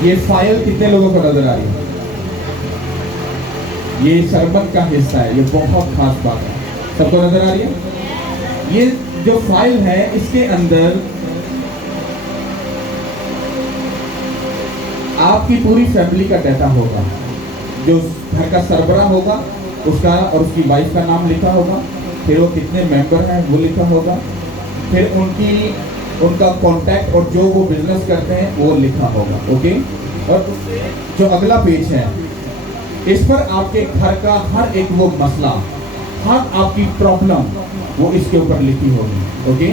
ये फाइल कितने लोगों को नजर आ रही है? ये शरबत का हिस्सा है, ये बहुत खास बात है। सबको नजर आ रही है? ये जो फाइल है इसके अंदर आपकी पूरी फैमिली का डाटा होगा। जो घर का सरबरा होगा उसका और उसकी वाइफ का नाम लिखा होगा, फिर वो कितने मेंबर हैं वो लिखा होगा, फिर उनका कांटेक्ट और जो वो बिजनेस करते हैं वो लिखा होगा। ओके, और जो अगला पेज है इस पर आपके घर का हर एक वो मसला, हर आपकी प्रॉब्लम वो इसके ऊपर लिखी होगी। ओके,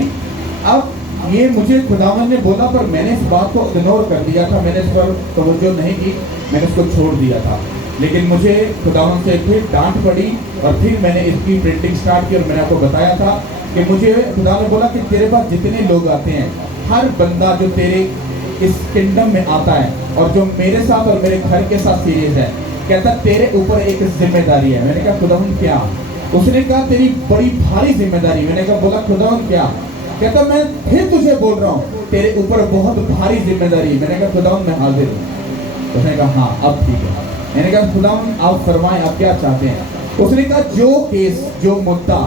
अब ये मुझे खुदावन ने बोला पर मैंने इस बात को इग्नोर कर दिया था, मैंने इस पर तवज्जो नहीं की, मैंने इसको छोड़ दिया था। लेकिन मुझे खुदावन से फिर डांट पड़ी और फिर मैंने इसकी प्रिंटिंग स्टार्ट की और मैंने आपको बताया था कि मुझे खुदा ने बोला कि तेरे पास जितने लोग आते हैं, हर बंदा जो तेरे इस किंगडम में आता है और जो मेरे साथ और मेरे घर के साथ सीरियस है, कहता तेरे ऊपर एक जिम्मेदारी है। मैंने कहा खुदावन क्या? उसने कहा तेरी बड़ी भारी जिम्मेदारी। मैंने कहा बोला खुदावन क्या? कहता मैं फिर तुझे बोल रहा हूँ तेरे ऊपर बहुत भारी जिम्मेदारी। मैंने कहा खुदावन मैं हाजिर हूँ। उसने कहा हाँ अब ठीक है। मैंने कहा खुदावन आप फरमाएं आप क्या चाहते हैं? उसने कहा जो केस जो मुद्दा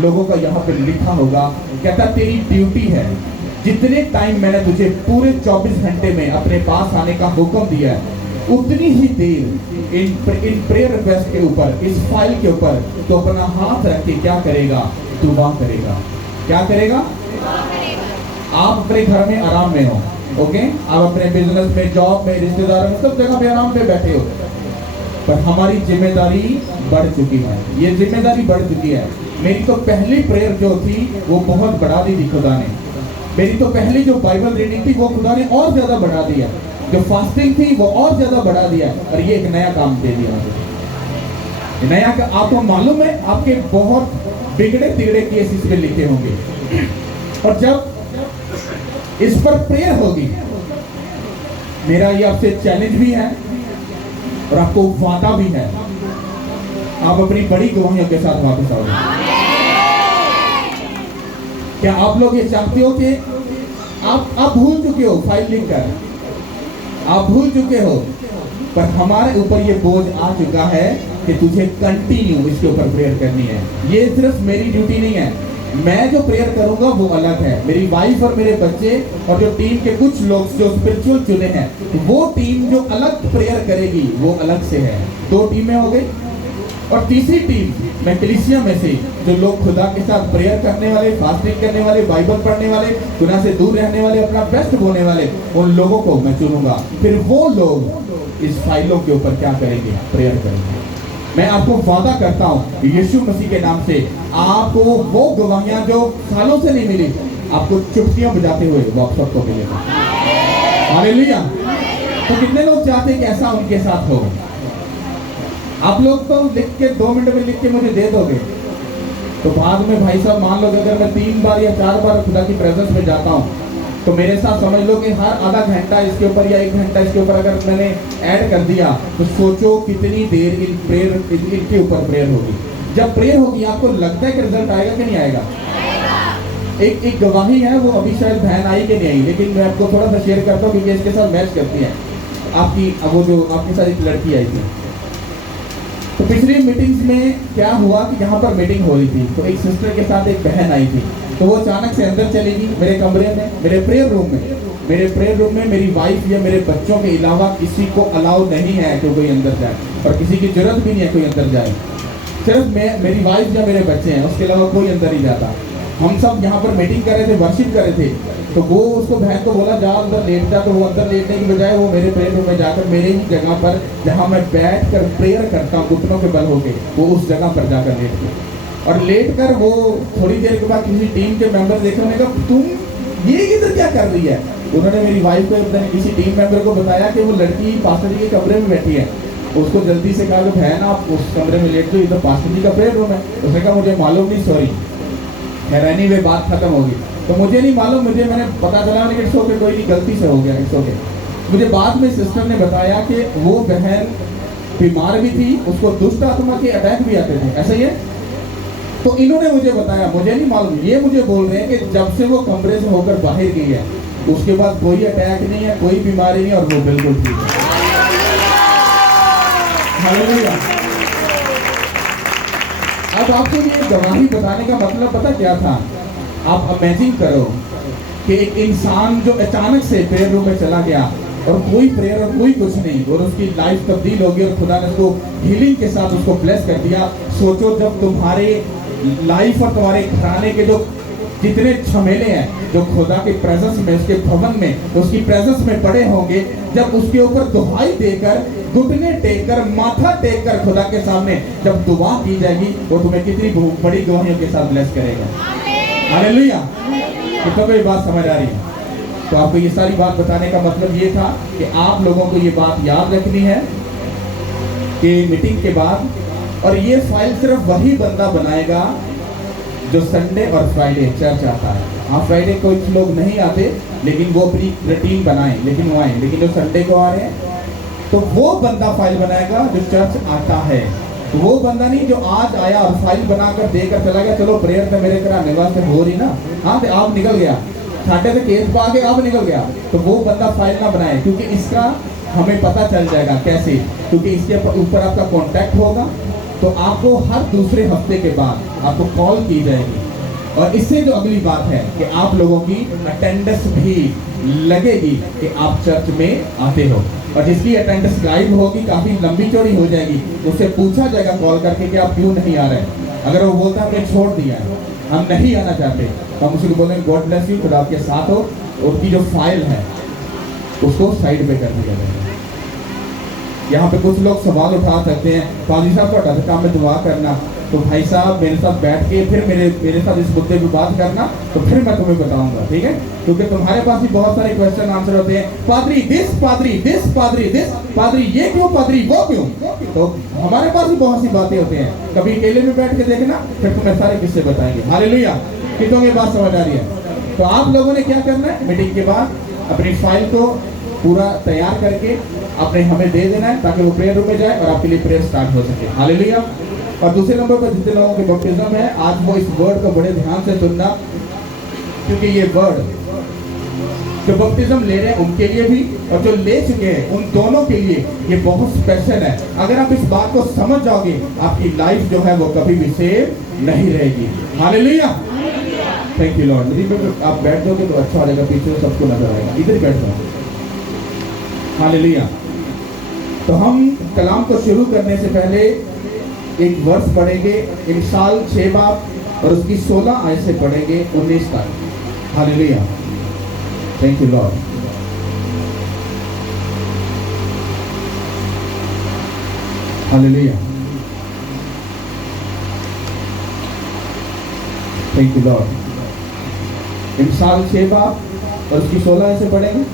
लोगों का यहाँ पे लिखा होगा, कहता तेरी ड्यूटी है जितने टाइम मैंने तुझे पूरे 24 घंटे में अपने पास आने का हुक्म दिया है उतनी ही देर इन प्रेयर रिक्वेस्ट के ऊपर, इस फाइल के ऊपर तो अपना हाथ रख के क्या करेगा? दुआ करेगा। क्या करेगा? आप अपने घर में आराम में हो, ओके, आप अपने बिजनेस में, जॉब में, रिश्तेदारों में, सब जगह पे आराम पे बैठे हो, पर हमारी जिम्मेदारी बढ़ चुकी है। ये जिम्मेदारी बढ़ चुकी है। मेरी तो पहली प्रेयर जो थी वो बहुत बढ़ा दी थी खुदा ने। मेरी तो पहली जो बाइबल रीडिंग थी वो खुदा ने और ज्यादा बढ़ा दिया। जो फास्टिंग थी वो और ज्यादा बढ़ा दिया और ये एक नया काम दे दिया मुझे। नया का आपको मालूम है आपके बहुत बिगड़े तिगड़े केस इस पे लिखे होंगे और जब इस पर प्रेयर होगी, मेरा ये आपसे चैलेंज भी है और आपको वादा भी है, आप अपनी बड़ी गवाहियों के साथ वापस आओगे। क्या आप लोग ये चाहते हो कि आप भूल चुके हो फाइल लिखकर, आप भूल चुके हो, पर हमारे ऊपर ये बोझ आ चुका है कि तुझे कंटिन्यू इसके ऊपर प्रेयर करनी है। ये सिर्फ मेरी ड्यूटी नहीं है, मैं जो प्रेयर करूंगा वो अलग है। मेरी वाइफ और मेरे बच्चे और जो टीम के कुछ लोग जो स्पिरिचुअल चुने हैं, वो टीम जो अलग प्रेयर करेगी वो अलग से है। 2 टीमें हो गई और तीसरी टीम मैं कलीसिया में से जो लोग खुदा के साथ प्रेयर करने वाले, फास्टिंग करने वाले, बाइबल पढ़ने वाले, गुनाह से दूर रहने वाले, अपना बेस्ट बोलने वाले, उन लोगों को मैं चुनूंगा। फिर वो लोग इस फाइलों के ऊपर क्या करेंगे? प्रेयर करेंगे। मैं आपको वादा करता हूँ यीशु मसीह के नाम से, आपको वो गवाहियां जो सालों से नहीं मिली, आपको चुटकियां बजाते हुए वापस को मिलेगा। हालेलुया। तो कितने लोग चाहते हैं कि ऐसा उनके साथ हो? आप लोग तो लिख के 2 मिनट में लिख के मुझे दे दोगे, तो बाद में भाई साहब मान लो अगर मैं 3 बार या 4 बार खुदा की प्रेजेंस में जाता हूँ तो मेरे साथ समझ लो कि हर आधा घंटा इसके ऊपर या 1 घंटा इसके ऊपर अगर मैंने ऐड कर दिया तो सोचो कितनी देर इनके ऊपर प्रेयर होगी। जब प्रेयर होगी आपको लगता है कि रिजल्ट आएगा कि नहीं आएगा? एक गवाही है, वो अभी शायद बहन आई कि नहीं आई, लेकिन मैं आपको थोड़ा सा शेयर करता हूँ क्योंकि इसके साथ मैच करती है। आपकी वो जो आपके साथ एक लड़की आई थी, तो पिछली मीटिंग्स में क्या हुआ कि यहाँ पर मीटिंग हो रही थी, तो एक सिस्टर के साथ एक बहन आई थी, तो वो अचानक से अंदर चली गई मेरे कमरे में, मेरे प्रेयर रूम में मेरी वाइफ या मेरे बच्चों के अलावा किसी को अलाउ नहीं है कि कोई अंदर जाए और किसी की जरूरत भी नहीं है कोई अंदर जाए। सिर्फ मेरी वाइफ या मेरे बच्चे हैं, उसके अलावा कोई अंदर नहीं जाता। हम सब यहाँ पर मीटिंग कर रहे थे, वर्शिप कर रहे थे, तो वो उसको बहन को बोला जा अंदर लेट जा, तो वो अंदर लेटने की बजाय वो मेरे प्रेयर रूम में जाकर मेरे ही जगह पर जहाँ मैं बैठ कर प्रेयर करता हूँ घुटनों के बल होके, वो उस जगह पर जाकर लेट गए। और लेट कर वो थोड़ी देर के बाद किसी टीम के मेंबर देखने का तुम ये इधर क्या कर रही है? उन्होंने मेरी वाइफ को किसी टीम मेंबर को बताया कि वो लड़की पास्टर जी के कमरे में बैठी है। उसको जल्दी से कहा कि बहन आप उस कमरे में लेट दो, इधर पास्टर जी का प्रेयर रूम है। उसने कहा मुझे मालूम नहीं, सॉरी। हैरानी में बात खत्म होगी, तो मुझे नहीं मालूम, मैंने पता चला लेकिन इट्स ओके, कोई नहीं, गलती से हो गया, इट्स ओके। मुझे बाद में सिस्टर ने बताया कि वो बहन बीमार भी थी, उसको दुष्ट आत्मा के अटैक भी आते थे, ऐसा ही है। तो इन्होंने मुझे बताया, मुझे नहीं मालूम, ये मुझे बोल रहे हैं कि जब से वो कमरे से होकर बाहर गई है उसके बाद कोई अटैक नहीं है, कोई बीमारी नहीं, और वो बिल्कुल ठीक है। हालेलुया। अब आपको ये गवाही बताने का मतलब पता क्या था? आप इमेजिन करो कि एक इंसान जो अचानक से प्रेयर रूम में चला गया और कोई प्रेयर और कोई कुछ नहीं, और उसकी लाइफ तब्दील हो गई और खुदा ने उसको हीलिंग के साथ उसको ब्लेस कर दिया। सोचो जब तुम्हारे लाइफ और तुम्हारे घराने के जो जितने झमेले हैं जो खुदा के प्रेजेंस में, उसके भवन में, उसकी प्रेजेंस में पड़े होंगे, जब उसके ऊपर दुहाई देकर, घुटने टेक कर, माथा टेक कर खुदा के सामने जब दुआ की जाएगी, वो तुम्हें कितनी बड़ी गवाहियों के साथ ब्लेस करेगा। हालेलुया। कितनों को ये बात समझ आ रही है? तो आपको ये सारी बात बताने का मतलब ये था कि आप लोगों को ये बात याद रखनी है कि मीटिंग के बाद, और ये फाइल सिर्फ वही बंदा बनाएगा जो संडे और फ्राइडे चर्च आता है। हाँ, फ्राइडे कुछ लोग नहीं आते, लेकिन वो अपनी रूटीन बनाएं, लेकिन वो आए। लेकिन जो संडे को आ रहे हैं, तो वो बंदा फाइल बनाएगा जो चर्च आता है। तो वो बंदा नहीं जो आज आया और फाइल बनाकर देकर चला गया, चलो प्रेयर तो मेरे कराने वास्ते हो रही ना, हाँ तो आप निकल गया, छाटे से केस पा के अब निकल गया, तो वो बंदा फाइल ना बनाए, क्योंकि इसका हमें पता चल जाएगा कैसे, क्योंकि इसके ऊपर आपका कॉन्टैक्ट होगा। तो आपको हर दूसरे हफ्ते के बाद आपको कॉल की जाएगी, और इससे जो अगली बात है कि आप लोगों की अटेंडेंस भी लगेगी कि आप चर्च में आते हो, और जिसकी अटेंडेंस गायब होगी, काफी लंबी चौड़ी हो जाएगी, उससे पूछा जाएगा कॉल करके कि आप क्यों नहीं आ रहे। अगर वो बोलता है हमने छोड़ दिया है, हम नहीं आना चाहते, तो हम उसी को बोलेंगे गॉड ब्लेस यू, खुदा आपके साथ हो। उसकी जो फाइल है उसको साइड पे कर दिया जाएगा। यहाँ पे कुछ लोग सवाल उठा सकते हैं, पाजी साहब का डर काम में दुआ करना, तो भाई साहब मेरे साथ बैठ के फिर मेरे साथ इस मुद्दे पे बात करना, तो फिर मैं तुम्हें बताऊंगा, ठीक है? क्योंकि तुम्हारे पास भी बहुत सारे क्वेश्चन आंसर होते हैं, पादरी दिस, पादरी दिस, पादरी दिस, पादरी ये क्यों, पादरी वो क्यों। तो हमारे पास भी बहुत सी बातें होती हैं, कभी अकेले में बैठ के देखना, फिर तुम्हें सारे किस्से बताएंगे। हालेलुया। कितनों की बात समझ आ रही है? तो आप लोगों ने क्या करना है, मीटिंग के बाद अपनी फाइल को पूरा तैयार करके आपने हमें दे देना है, ताकि वो प्रेयर रूम में जाए और आपके लिए प्रेयर स्टार्ट हो सके। हालेलुया। और दूसरे नंबर पर जितने लोगों के बपतिस्म है, आज वो इस वर्ड को बड़े ध्यान से सुनना, क्योंकि ये वर्ड जो बपतिस्म ले रहे हैं उनके लिए भी, और जो ले चुके हैं उन दोनों के लिए ये बहुत स्पेशल है। अगर आप इस बात को समझ जाओगे, आपकी लाइफ जो है वो कभी भी सेव नहीं रहेगी। हालेलुया। Thank you Lord. आप बैठ जाओगे तो अच्छा हो जाएगा, पीछे सबको नजर आएगा, इधर बैठ जाओ। हालेलुया। तो हम कलाम को शुरू करने से पहले एक वर्ष पढ़ेंगे, इमसाल 6 बाब और उसकी 16 आयत से पढ़ेंगे 19 तक। Hallelujah. Thank you lord. Hallelujah. Thank you lord. इमसाल 6 बाब और उसकी 16 आयत से पढ़ेंगे।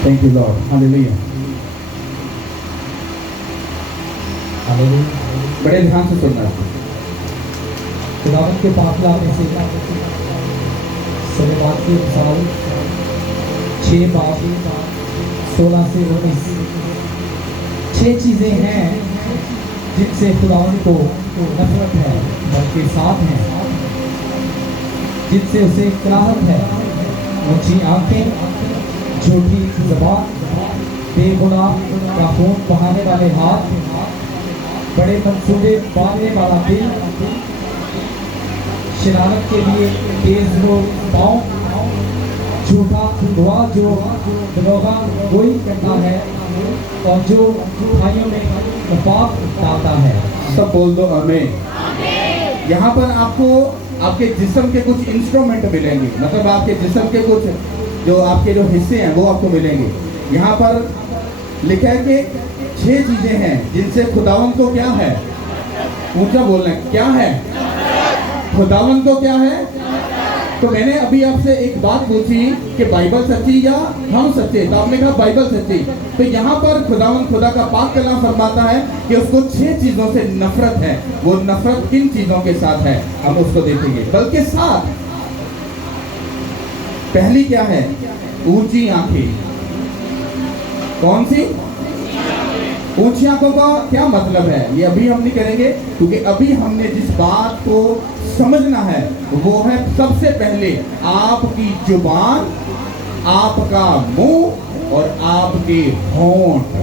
Thank you Lord. Hallelujah. Hallelujah. बड़े ध्यान से सुनना। खुदावंद के पाकला में से सलेमान की मिसाल 6 बाब 16 से 19 6 चीजें हैं जिनसे खुदावंद को नफरत है, बल्कि साथ है, जिनसे उसे कराहत है। ऊंची आंखें, झूठी ज़बान, बेगुनाह का खून बहाने वाले हाथ, बड़े मंसूबे बांधने वाला दिल, शरारत के लिए तेज पाँव, झूठा गवाह जो दरोगा गोई करता है, और जो भाइयों में नफाक डालता है। सब बोल दो आमीन। यहाँ पर आपको आपके जिस्म के कुछ इंस्ट्रूमेंट मिलेंगे, मतलब आपके जिस्म के कुछ जो आपके जो हिस्से हैं वो आपको मिलेंगे। यहाँ पर लिखा है कि 6 चीजें हैं जिनसे खुदावंद को क्या है, ऊंचा बोलना है, क्या है खुदावंद को क्या है। तो मैंने अभी आपसे एक बात पूछी कि बाइबल सच्ची या हम सच्चे, तो आपने कहा बाइबल सच्ची। तो यहाँ पर खुदावंद, खुदा का पाक कलाम फरमाता है कि उसको 6 चीजों से नफरत है। वो नफरत किन चीजों के साथ है हम उसको देखेंगे, बल्कि साथ। पहली क्या है, ऊंची आंखें। कौन सी ऊंची आंखों का क्या मतलब है, ये अभी हम नहीं करेंगे, क्योंकि अभी हमने जिस बात को समझना है वो है सबसे पहले आपकी जुबान, आपका मुंह और आपके होंठ,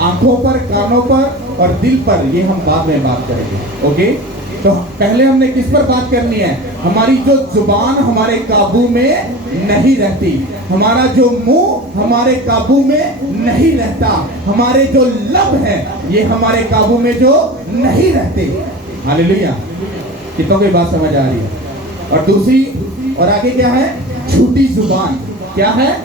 आंखों पर, कानों पर और दिल पर, ये हम बाद में बात करेंगे। ओके, तो पहले हमने किस पर बात करनी है? हमारी जो जुबान हमारे काबू में नहीं रहती, हमारा जो मुंह हमारे काबू में नहीं रहता, हमारे जो लब हैं ये हमारे काबू में जो नहीं रहते। हालेलुया, कितनों की बात समझ आ रही है? और दूसरी, और आगे क्या है? झूठी जुबान। क्या है?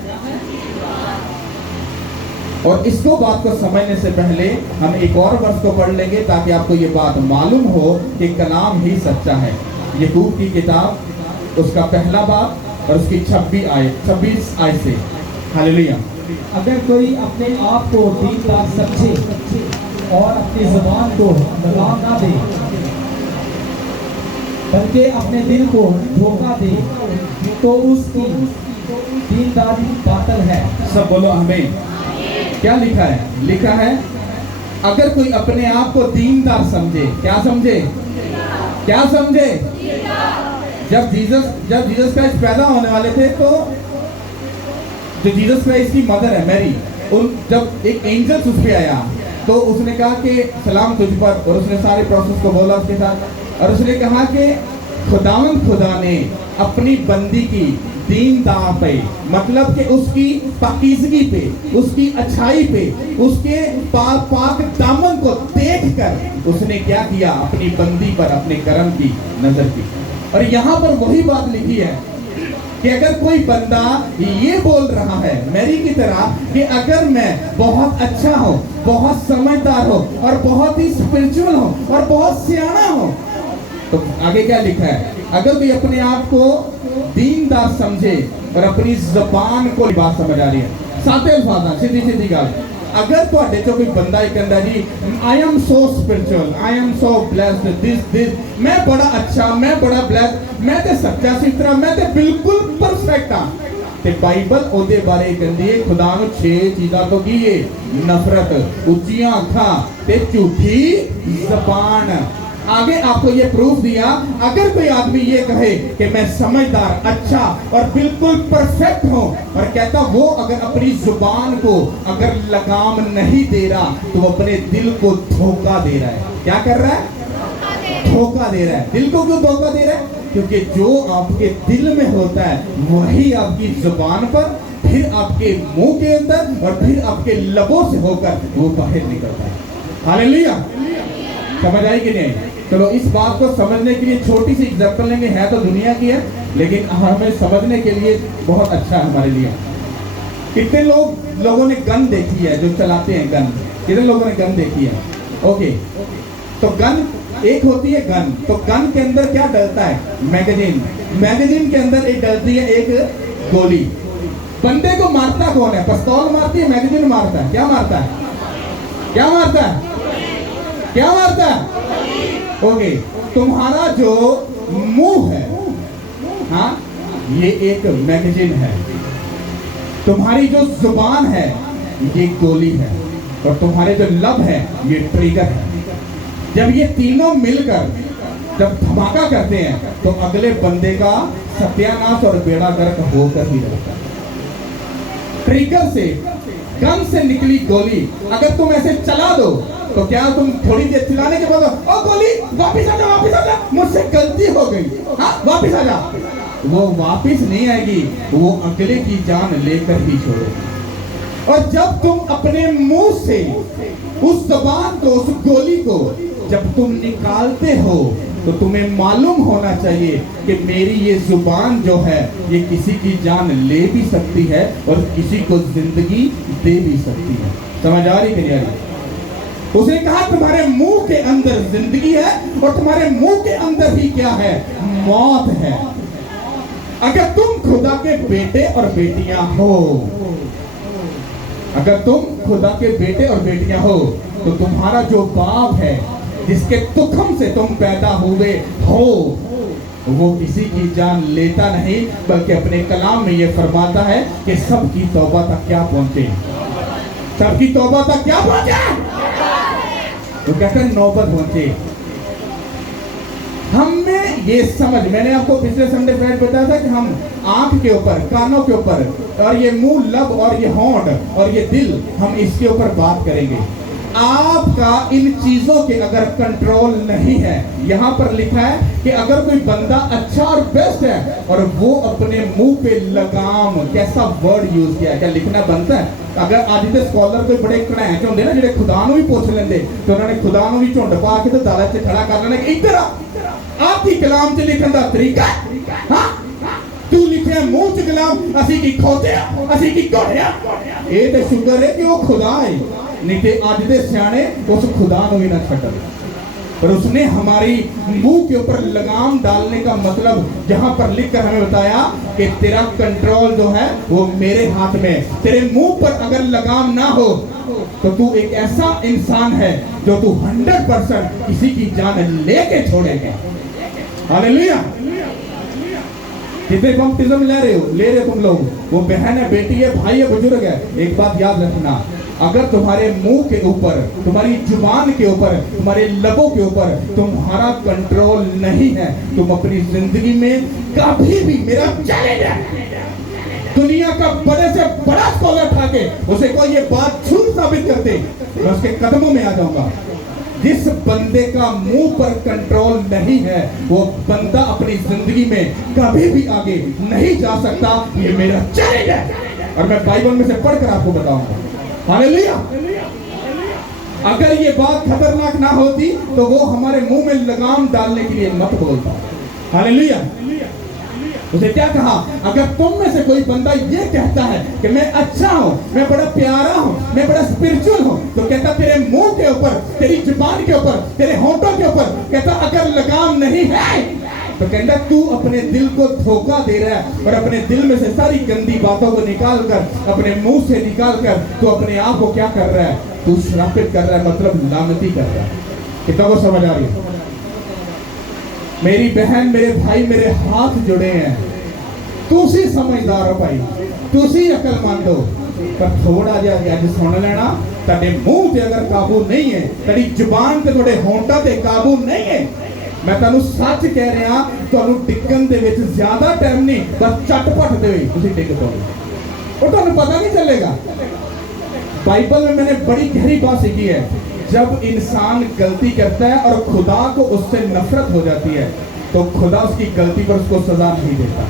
और इसको बात को समझने से पहले हम एक और वर्ष को पढ़ लेंगे ताकि आपको ये बात मालूम हो कि कलाम ही सच्चा है। याकूब की किताब उसका पहला बाब और उसकी 26 आयत से। हालेलुया। अगर कोई अपने आप को दीनदार समझे और अपनी जुबान को लगाम ना दे, बल्कि अपने दिल को धोखा दे, तो उसकी दीनदारी बातल है। सब बोलो हमें। क्या लिखा है? लिखा है अगर कोई अपने आप को दीनदार समझे। क्या समझे? क्या समझे? जब जीसस क्राइस्ट पैदा होने वाले थे तो जो जीसस क्राइस्ट की मदर है मैरी, जब एक एंजल उस पे आया तो उसने कहा कि सलाम तुझ पर, और उसने सारे प्रोसेस को बोला उसके साथ, और उसने कहा कि खुदावंद खुदा ने अपनी बंदी की दीनदार पे, मतलब कि उसकी पाकीज़गी पे, उसकी अच्छाई पे, उसके पाक दामन को देखकर उसने क्या किया? अपनी बंदी पर अपने करम की नजर की। और यहाँ पर वही बात लिखी है कि अगर कोई बंदा ये बोल रहा है मैरी की तरह कि अगर मैं बहुत अच्छा हूँ, बहुत समझदार हूँ और बहुत ही स्पिरिचुअल हूँ और बहुत सियाना हूँ, तो आगे क्या लिखा है? अगर कोई अपने आप को दीनदार समझे और अपनी जबान को, बात समझ आ रही है? साथे अल्फाज सीधी सीधी गल, अगर तुहाडे चो कोई बंदा एक कहंदा जी I am so spiritual, I am so blessed, this मैं बड़ा अच्छा, मैं बड़ा ब्लेस्ड, मैं ते सच्चा सितरा, मैं ते बिल्कुल परफेक्ट हाँ, ते बाइबल ओदे बारे कहंदी है खुदा नूं 6 चीज़ां तो की है? नफरत, उच्चियां अखां ते झूठी जबान। आगे आपको ये प्रूफ दिया, अगर कोई आदमी ये कहे कि मैं समझदार, अच्छा और बिल्कुल परफेक्ट हूं, और कहता वो अगर अपनी जुबान को अगर लगाम नहीं दे रहा तो वो अपने दिल को धोखा दे रहा है। क्या कर रहा है? धोखा दे रहा है। दिल को क्यों धोखा दे रहा है? क्योंकि जो आपके दिल में होता है वही आपकी जुबान पर, फिर आपके मुंह के अंदर और फिर आपके लबों से होकर वो बाहर निकलता है। हालेलुया। समझ आई कि नहीं? चलो इस बात को समझने के लिए छोटी सी एग्जांपल लेंगे, है तो दुनिया की है लेकिन हमें समझने के लिए बहुत अच्छा है हमारे लिए। कितने लोगों ने गन देखी है जो चलाते हैं गन? कितने लोगों ने गन देखी है? ओके, तो गन एक होती है गन, तो गन के अंदर क्या डलता है? मैगजीन। मैगजीन के अंदर एक डलती है एक गोली। बंदे को मारता कौन है? पिस्तौल मारती है, मैगजीन मारता है? क्या मारता है? क्या मारता है? क्या मारता है? ओके, तुम्हारा जो मुंह है, हाँ, ये एक मैगजीन है। तुम्हारी जो जुबान है ये गोली है, और तुम्हारे जो लब है ये ट्रिगर है। जब ये तीनों मिलकर जब धमाका करते हैं तो अगले बंदे का सत्यानाश और बेड़ा गर्क होकर ही रहता है। ट्रिगर से, गन से निकली गोली अगर तुम ऐसे चला दो तो क्या तुम थोड़ी देर चलाने के बाद ओ गोली वापस आ जा, मुझसे गलती हो गई, हाँ वापस आ जा, वो वापस नहीं आएगी, वो अगले की जान लेकर ही छोड़ेगी। और जब तुम अपने मुंह से उस जबान को, उस गोली को जब तुम निकालते हो तो तुम्हें मालूम होना चाहिए कि मेरी ये जुबान जो है ये किसी की जान ले भी सकती है और किसी को जिंदगी दे भी सकती है। समझ आ रही है? उसने कहा तुम्हारे मुंह के अंदर जिंदगी है और तुम्हारे मुंह के अंदर ही क्या है? मौत है। अगर तुम खुदा के बेटे और बेटियां हो, अगर तुम खुदा के बेटे और बेटियां हो तो तुम्हारा जो बाप है जिसके तुखम से तुम पैदा हुए हो वो किसी की जान लेता नहीं, बल्कि अपने कलाम में ये फरमाता है कि सबकी तौबा तक क्या पहुंचे? सबकी तौबा तक क्या पहुंचे? तो कहते हैं नौबत पहुंचे। हमें ये समझ, मैंने आपको पिछले संडे फ्राइड बताया था कि हम आंख के ऊपर, कानों के ऊपर और ये मुंह, लब और ये होंठ और ये दिल, हम इसके ऊपर बात करेंगे। आपका इन चीजों के अगर कंट्रोल नहीं है, यहां पर लिखा है कि अगर कोई बंदा अच्छा और बेस्ट है और वो अपने मुंह पे लगाम, कैसा वर्ड यूज किया, क्या लिखना बनता है? अगर आज के स्कॉलर कोई बड़े कढ़ैच होंगे ना जिहड़े खुदा नूं भी पूछ लेंदे, तो उन्होंने खुदा नूं भी झुंड पा के तो दाला च खड़ा कर लेना, इधर आपकी कलाम च लिखण दा तरीका। हां, तू लिखे मुंह च कलाम, असी की खोते असी की घोड़िया। ये तो शुक्र है कि वो खुदा है, नहीं तो अज दे सियाणे उस खुदा नूं भी ना छड्डण। पर उसने हमारी मुंह के ऊपर लगाम डालने का मतलब जहां पर लिखकर हमें बताया कि तेरा कंट्रोल जो है वो मेरे हाथ में। तेरे मुंह पर अगर लगाम ना हो तो तू एक ऐसा इंसान है जो तू 100% किसी की जान लेके छोड़ेगा। हालेलुया। कितने बपतिस्म ले रहे हो तुम लोग, वो बहन है, बेटी है, भाई है, बुजुर्ग है, एक बात याद रखना, अगर तुम्हारे मुंह के ऊपर, तुम्हारी जुबान के ऊपर, तुम्हारे लबों के ऊपर तुम्हारा कंट्रोल नहीं है, तुम अपनी जिंदगी में कभी भी, मेरा चैलेंज है, दुनिया का बड़े से बड़ा स्कॉलर उठा के उसे कोई ये बात झूठ साबित कर दे, मैं उसके कदमों में आ जाऊंगा। जिस बंदे का मुंह पर कंट्रोल नहीं है, वो बंदा अपनी जिंदगी में कभी भी आगे नहीं जा सकता। ये मेरा चैलेंज है और मैं बाइबल में से पढ़कर आपको बताऊंगा। हालेलुया। अगर ये बात खतरनाक ना होती तो वो हमारे मुंह में लगाम डालने के लिए मत बोलता। हालेलुया। उसे क्या कहा, अगर तुम में से कोई बंदा ये कहता है कि मैं अच्छा हूं, मैं बड़ा प्यारा हूं, मैं बड़ा स्पिरिचुअल हूं, तो कहता तेरे मुंह के ऊपर, तेरी जुबान के ऊपर, तेरे होंठों के ऊपर, कहता अगर लगाम नहीं है तो कहता तू अपने दिल को धोखा दे रहा है और अपने दिल में से सारी गंदी बातों को निकाल कर, अपने मुंह से निकाल कर तू अपने आप को क्या कर रहा है, तू श्रापित कर रहा है, मतलब लानती कर रहा है। कितना को समझ आ रही है? मेरी बहन, मेरे भाई, मेरे हाथ जुड़े हैं, तुसी समझदार हो भाई, तुसी अकलमंद हो, पर थोड़ा जिहा अज सुन लेना, तेरे मुंह ते अगर काबू नहीं है, तेरी जुबान ते थोड़े होंठा ते काबू नहीं है, मैं तुहानू सच कह रहा, तुहानू डिगन दे विच ज्यादा टाइम नहीं, बस झटपट दे तुसी डिग पओगे और तुहानू पता नहीं चलेगा। बाइबल में मैंने बड़ी गहरी बात सीखी है, जब इंसान गलती करता है और खुदा को उससे नफरत हो जाती है तो खुदा उसकी गलती पर उसको सजा नहीं देता।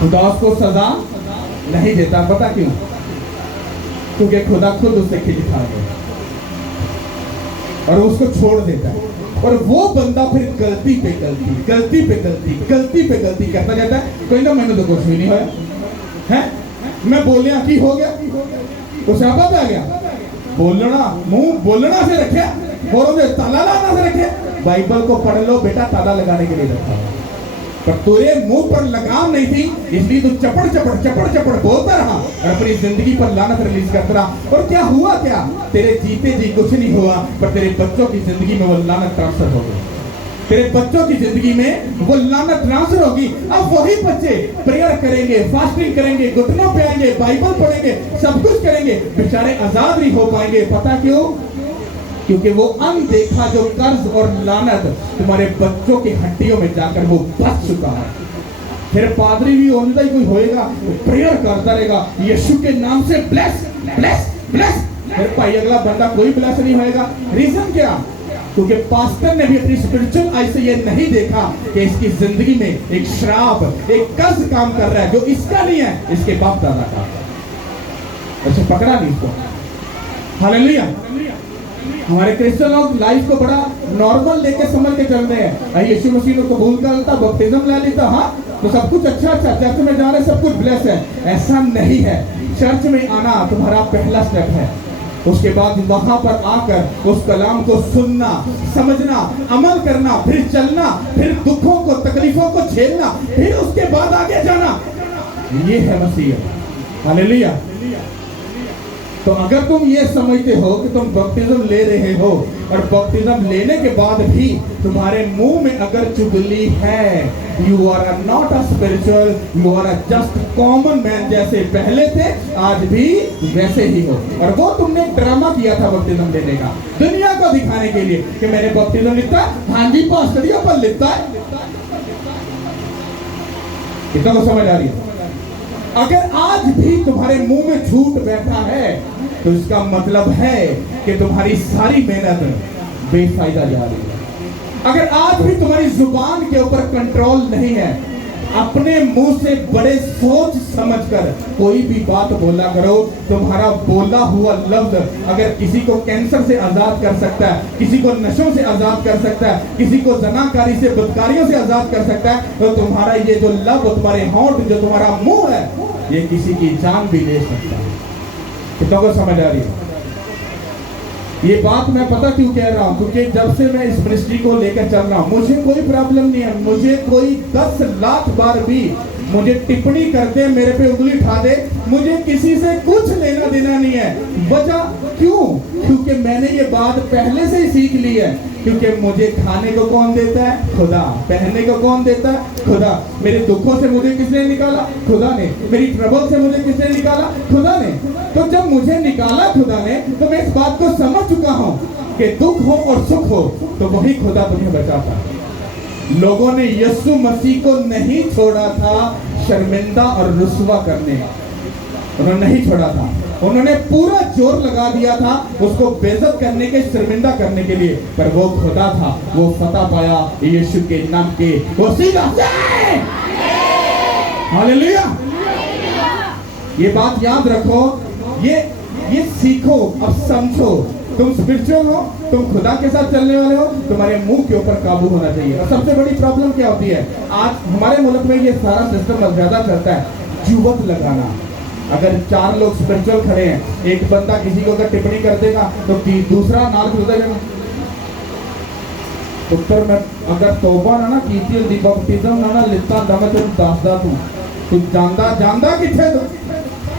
खुदा उसको सजा नहीं देता, पता क्यों? क्योंकि खुदा खुद उससे खिंच खा गया और उसको छोड़ देता है और वो बंदा फिर गलती पे गलती, गलती पे गलती, गलती पे गलती करता जाता है। कोई ना, मैंने तो कुछ भी नहीं होया है, मैं बोलिया की हो गया, उसे आपत आ गया, बोलना मुंह बोलना से रखे और ताला लगाना से रखे। बाइबल को पढ़ लो बेटा, ताला लगाने के लिए रखा, पर तेरे मुंह पर लगाम नहीं थी, इसलिए तू चपड़ चपड़ चपड़ चपड़ बोलता रहा और अपनी जिंदगी पर लानत रिलीज करता रहा। और क्या हुआ? क्या तेरे जीते जी कुछ नहीं हुआ, पर तेरे बच्चों की जिंदगी में वो लानत ट्रांसफर हो गई, तेरे बच्चों की जिंदगी में वो लानत ट्रांसफर होगी। अब वही बच्चे प्रेयर करेंगे, फास्टिंग करेंगे, घुटनों पे आएंगे, बाइबल पढ़ेंगे, सब कुछ करेंगे, बेचारे आजाद नहीं हो पाएंगे। पता क्यों? क्योंकि वो अनदेखा जो कर्ज और लानत तुम्हारे बच्चों की हड्डियों में जाकर वो बच चुका है। फिर पादरी भी होने कोई होएगा, प्रेयर करता रहेगा, यीशु के नाम से ब्लेस ब्लेस ब्लेस, फिर भाई अगला बंदा कोई ब्लेस नहीं होएगा। रीजन क्या? क्योंकि पास्टर ने भी अपनी स्पिरिचुअल आई से ये नहीं देखा कि इसकी जिंदगी में एक श्राप, एक कर्ज काम कर रहा है जो इसका नहीं है, इसके बाप दादा का। उसे पकड़ा नहीं इसको। हालेलुया। हमारे क्रिश्चियन लोग लाइफ को बड़ा नॉर्मल लेके समझ के चल रहे हैं। यीशु मसीह को कबूल कर लेता, बपतिस्म ले लेता, हाँ तो सब कुछ अच्छा, चर्च में जा रहे सब कुछ ब्लेस है। ऐसा नहीं है। चर्च में आना तुम्हारा पहला स्टेप है, उसके बाद वहां पर आकर उस कलाम को सुनना, समझना, अमल करना, फिर चलना, फिर दुखों को, तकलीफों को झेलना, फिर उसके बाद आगे जाना। ये है मसीह। हालेलुया। तो अगर तुम ये समझते हो कि तुम बपतिस्म ले रहे हो और बपतिस्म लेने के बाद भी तुम्हारे मुंह में अगर चुगली है, you are not a spiritual, you are just common man, जैसे पहले थे आज भी वैसे ही हो। और वो तुमने ड्रामा किया था बपतिस्म लेने का, दुनिया को दिखाने के लिए कि मैंने बपतिस्म लिखता है, हाँ जी पास्टरिया पर लिखता है। कितना को समझ आ रही है? अगर आज भी तुम्हारे मुंह में झूठ बैठा है तो इसका मतलब है कि तुम्हारी सारी मेहनत बेफायदा जा रही है। अगर आज भी तुम्हारी जुबान के ऊपर कंट्रोल नहीं है, अपने मुंह से बड़े सोच समझकर कोई भी बात बोला करो। तुम्हारा बोला हुआ लफ्ज अगर किसी को कैंसर से आजाद कर सकता है, किसी को नशों से आजाद कर सकता है, किसी को जनाकारी से बदकारियों से आजाद कर सकता है, तो तुम्हारा ये जो लब, तुम्हारे होंठ, जो तुम्हारा मुंह है, ये किसी की जान भी ले सकता है। कितनों को समझ आ रही है? ये बात मैं पता क्यों कह रहा हूं, क्योंकि जब से मैं इस मिनिस्ट्री को लेकर चल रहा हूं, मुझे कोई प्रॉब्लम नहीं है। मुझे कोई 10 लाख बार भी मुझे टिप्पणी कर दे, मेरे पे उंगली उठा दे, मुझे किसी से कुछ लेना देना नहीं है। वजह क्यों? क्योंकि मैंने ये बात पहले से ही सीख ली है। क्योंकि मुझे खाने को कौन देता है? खुदा। पहनने को कौन देता है? खुदा। मेरे दुखों से मुझे किसने निकाला? खुदा ने। मेरी ट्रबल से मुझे किसने निकाला? खुदा ने। तो जब मुझे निकाला खुदा ने, तो मैं इस बात को समझ चुका हूं कि दुख हो और सुख हो तो वही खुदा तुम्हें बचाता है। लोगों ने यीशु मसीह को नहीं छोड़ा था शर्मिंदा और रुस्वा करने, उन्होंने नहीं छोड़ा था। उन्होंने पूरा जोर लगा दिया था उसको बेइज्जत करने के, शर्मिंदा करने के लिए, पर वो खुदा था। वो फतह पाया यीशु के नाम के, वो सीधा हालेलुया। ये बात याद रखो, ये सीखो, अब समझो। तुम स्पिरिचुअल हो, तुम खुदा के साथ चलने वाले हो, तुम्हारे मुंह के ऊपर काबू होना चाहिए। और सबसे बड़ी प्रॉब्लम क्या होती है आज हमारे मुल्क में? ये सारा सिस्टम ज्यादा चलता है, जुवत लगाना। अगर 4 लोग स्पिरिचुअल खड़े हैं, एक बंदा किसी को अगर टिप्पणी कर देगा तो दूसरा नाल खुदा जाएगा। पुत्र मैं अगर तौबा ना कीती होंदी, बपतिस्म ना लिता दा, मैं तेन दसदा तू जानदा किथे तो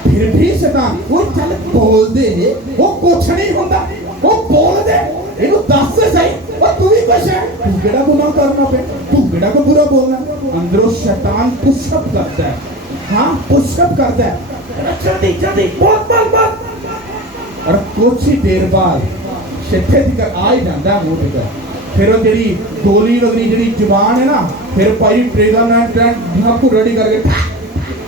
फिर भी शैतान वो चल बोल दे, वो कुछ नहीं होता, वो बोल दे, इनको दस से सही, और तू भी कुछ है, तू केड़ा गुनाह करना पे, तू केड़ा को बुरा बोलना। अंदरों शैतान पुशअप करता है, हाँ पुशअप करता है, जल्दी बोल। और कुछ ही देर बाद शेठे दिकर आ ही जाता है मुंह दिकर। फिर वो तेरी गोली वगरी जी जुबान है ना, फिर भाई ट्रेगा ना आपको रेडी करके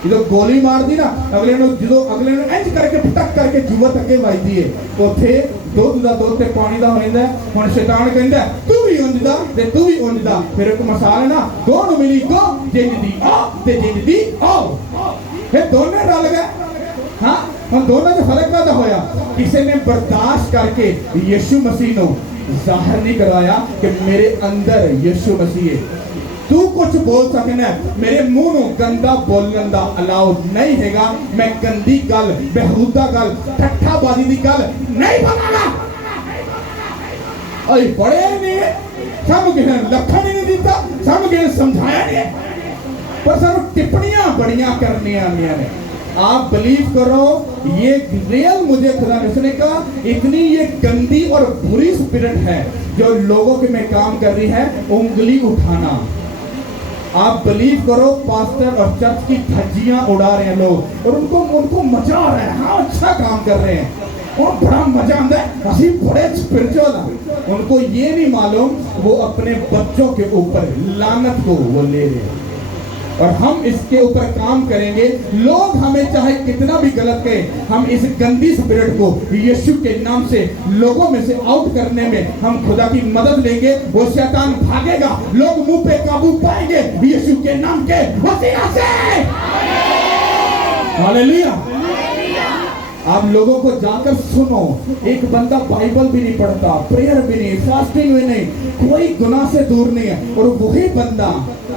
जो गोली मार दी ना, अगले ने इंज करके फटक करके जुवत अगे वजदी है, उथे दुध दा दुध ते पानी दा हो जांदा है। हुण शैतान कहंदा तू भी उंज दा ते तू भी उंज दा, फिर एक मसाल है ना, दोनों मिली गो जिंदगी आ ते जिंदगी आओ, फिर दोनों रल गए। हाँ, हम दोनों का फर्क क्या होया? किसी ने बर्दाश्त करके यीशु मसीह को जाहिर नहीं करवाया कि मेरे अंदर यीशु मसीह है। तू कुछ बोल सकना, मेरे मुंह में गंदा बोलन दा अलाउड नहीं हैगा। मैं गंदी गल, बेहुदा गल, ठट्ठाबाजी दी गल नहीं बोलांगा। अरे बड़े ने सब किसी लखन ही नहीं दिता, सब किसी समझाया नहीं, पर सब टिप्पणियां बड़ियां करनी आनियां ने। आप बिलीव करो, ये रियल मुझे खुदा ने उसने कहा, इतनी ये गंदी और बुरी स्पिरिट है जो लोगों के में काम कर रही है, उंगली उठाना। आप बिलीव करो, पास्टर और चर्च की धज्जियां उड़ा रहे हैं लोग, और उनको मजा आ रहा है। हाँ, अच्छा काम कर रहे हैं और बड़ा मजा आता है, अभी बड़े स्पिरिचुअल हैं। उनको ये नहीं मालूम वो अपने बच्चों के ऊपर लानत को वो ले रहे हैं। और हम इसके ऊपर काम करेंगे। लोग हमें चाहे कितना भी गलत कहें, हम इस गंदी स्पिरिट को यीशु के नाम से लोगों में से आउट करने में हम खुदा की मदद लेंगे। वो शैतान भागेगा, लोग मुंह पे काबू पाएंगे यीशु के नाम के वसीला से। हालेलुया। आप लोगों को जाकर सुनो, एक बंदा बाइबल भी नहीं पढ़ता, प्रेयर भी नहीं, फास्टिंग भी नहीं, कोई गुनाह से दूर नहीं है, और वही बंदा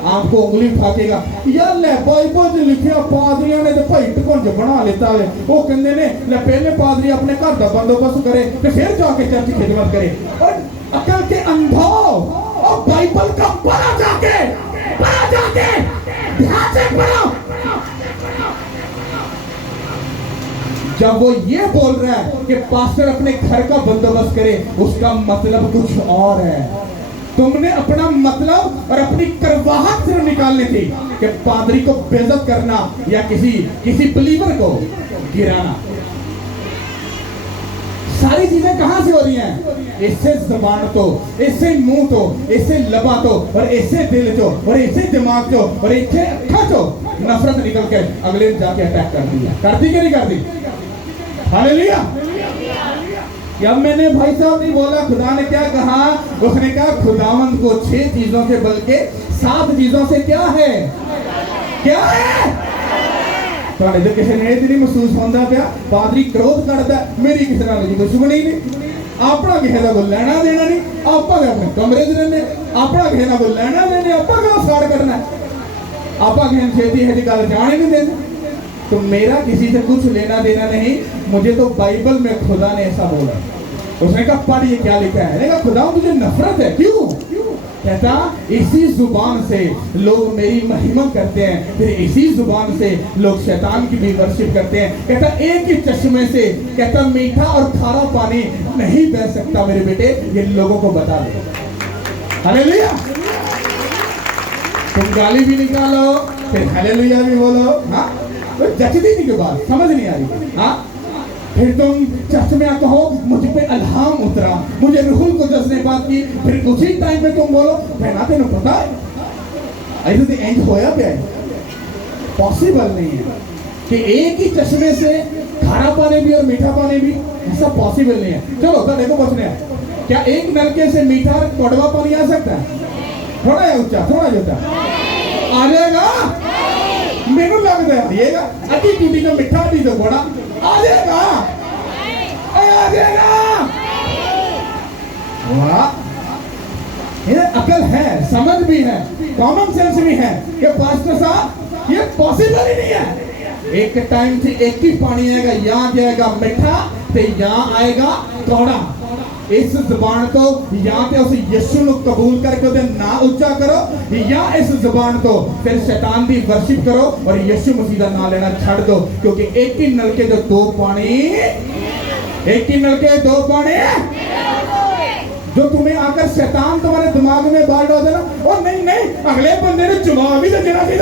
आपको उंगली उठाएगा, यार ले बाइबल जो लिखिया पादरियां ने तो भाई टिकंज बना लेता है। वो कहते ने ले पहले पादरी अपने घर का बंदोबस्त करे तो फिर जाके चर्च की खिदमत करे। और अकल के अंधो, और बाइबल का पढ़ा जाके ध्यान से पढ़ो। जब वो ये बोल रहा है कि पास्टर अपने घर का बंदोबस्त करे, उसका मतलब कुछ और है। तुमने अपना मतलब और अपनी करवाहट सिर्फ निकालनी थी कि पादरी को बेइज्जत करना या किसी बिलीवर को गिराना। सारी चीजें कहां से हो रही हैं? इससे जबान तो, इससे मुंह तो, इससे लबा तो, और इससे दिल तो, और इससे दिमाग तो, और इससे अखा तो नफरत निकल के अगले दिन जाके अटैक कर दिया। करती कि नहीं करती? हालेलुया। अब मैंने भाई साहब नहीं बोला, खुदा ने क्या कहा? उसने कहा खुदावंद को 6 चीजों से बल्कि 7 चीजों से क्या है? क्या है? ਤੁਹਾਡੇ ਤੇ ਕਿਸੇ ਨੇ ਇਹ ਨਹੀਂ ਮਹਿਸੂਸ ਹੁੰਦਾ ਪਿਆ ਪਾਦਰੀ ਕ੍ਰੋਧ ਕਰਦਾ ਮੇਰੀ ਕਿਸੇ ਨਾਲ ਕੋਈ ਦੁਸ਼ਮਣੀ ਨਹੀਂ, ਆਪਣਾ ਕਿਸੇ ਦਾ ਕੋਈ ਲੈਣਾ ਦੇਣਾ ਨਹੀਂ, ਆਪਾਂ ਆਪਣੇ ਕਮਰੇ 'ਚ ਰਹਿੰਦੇ, ਆਪਣਾ ਕਿਸੇ ਨਾਲ ਕੋਈ ਲੈਣਾ ਦੇਣਾ, ਆਪਾਂ ਕਿਉਂ ਸਾੜ ਕਰਨਾ, ਆਪਾਂ ਕਿਸੇ ਛੇਤੀ ਇਹਦੀ ਗੱਲ ਜਾਣ ही नहीं देते। तो मेरा किसी से कुछ लेना देना नहीं, मुझे तो बाइबल में खुदा ने ऐसा बोला। उसने कहा पढ़ ये क्या लिखा है? कहा खुदा मुझे नफरत है। क्यों? कहता इसी जुबान से लोग मेरी महिमा करते हैं, फिर इसी जुबान से लोग शैतान की भी वर्शिप करते हैं। कहता एक ही चश्मे से, कहता मीठा और खारा पानी नहीं बह सकता मेरे बेटे, ये लोगों को बता दे। हालेलुया। तुम गाली भी निकालो फिर हालेलुया भी बोलो, हाँ जचती नहीं के बाद समझ नहीं आ रही, हाँ फिर तुम चर्च में कहो मुझ पे अल्हाम उतरा, मुझे रूहुल कुद्दस ने बात की, फिर उसी टाइम में तुम बोलो बहना तेन पता है ऐसे तो एंड होया पे पॉसिबल नहीं है कि एक ही चश्मे से खारा पानी भी और मीठा पानी भी, ऐसा पॉसिबल नहीं है। चलो तो देखो पूछने क्या एक नलके से मीठा कड़वा पानी आ सकता है? थोड़ा या ऊंचा, थोड़ा ऊंचा आ जाएगा? मेनू लगता है आइएगा, अति टूटी का मिठा भी तो थोड़ा आ जाएगा, आ जाएगा। वाह, ये अकल है, समझ भी है, कॉमन सेंस भी है कि पास्टर साहब ये पॉसिबल ही नहीं है। एक टाइम से एक ही पानी आएगा, यहाँ जाएगा मीठा तो यहाँ आएगा कौड़ा। इस जुबान को या तो उस यीशु को कबूल करके उसे ना ऊंचा करो, या इस जुबान को फिर शैतान की वर्शिप करो और यीशु मसीह का नाम लेना छोड़ दो। क्योंकि एक ही नलके जो 2 पानी, एक ही नलके 2 पानी, जो तुम्हें आकर शैतान तुम्हारे दिमाग में बाढ़ डाल देना, और नहीं नहीं अगले बंदे ने जवाब भी तो देना चाहिए।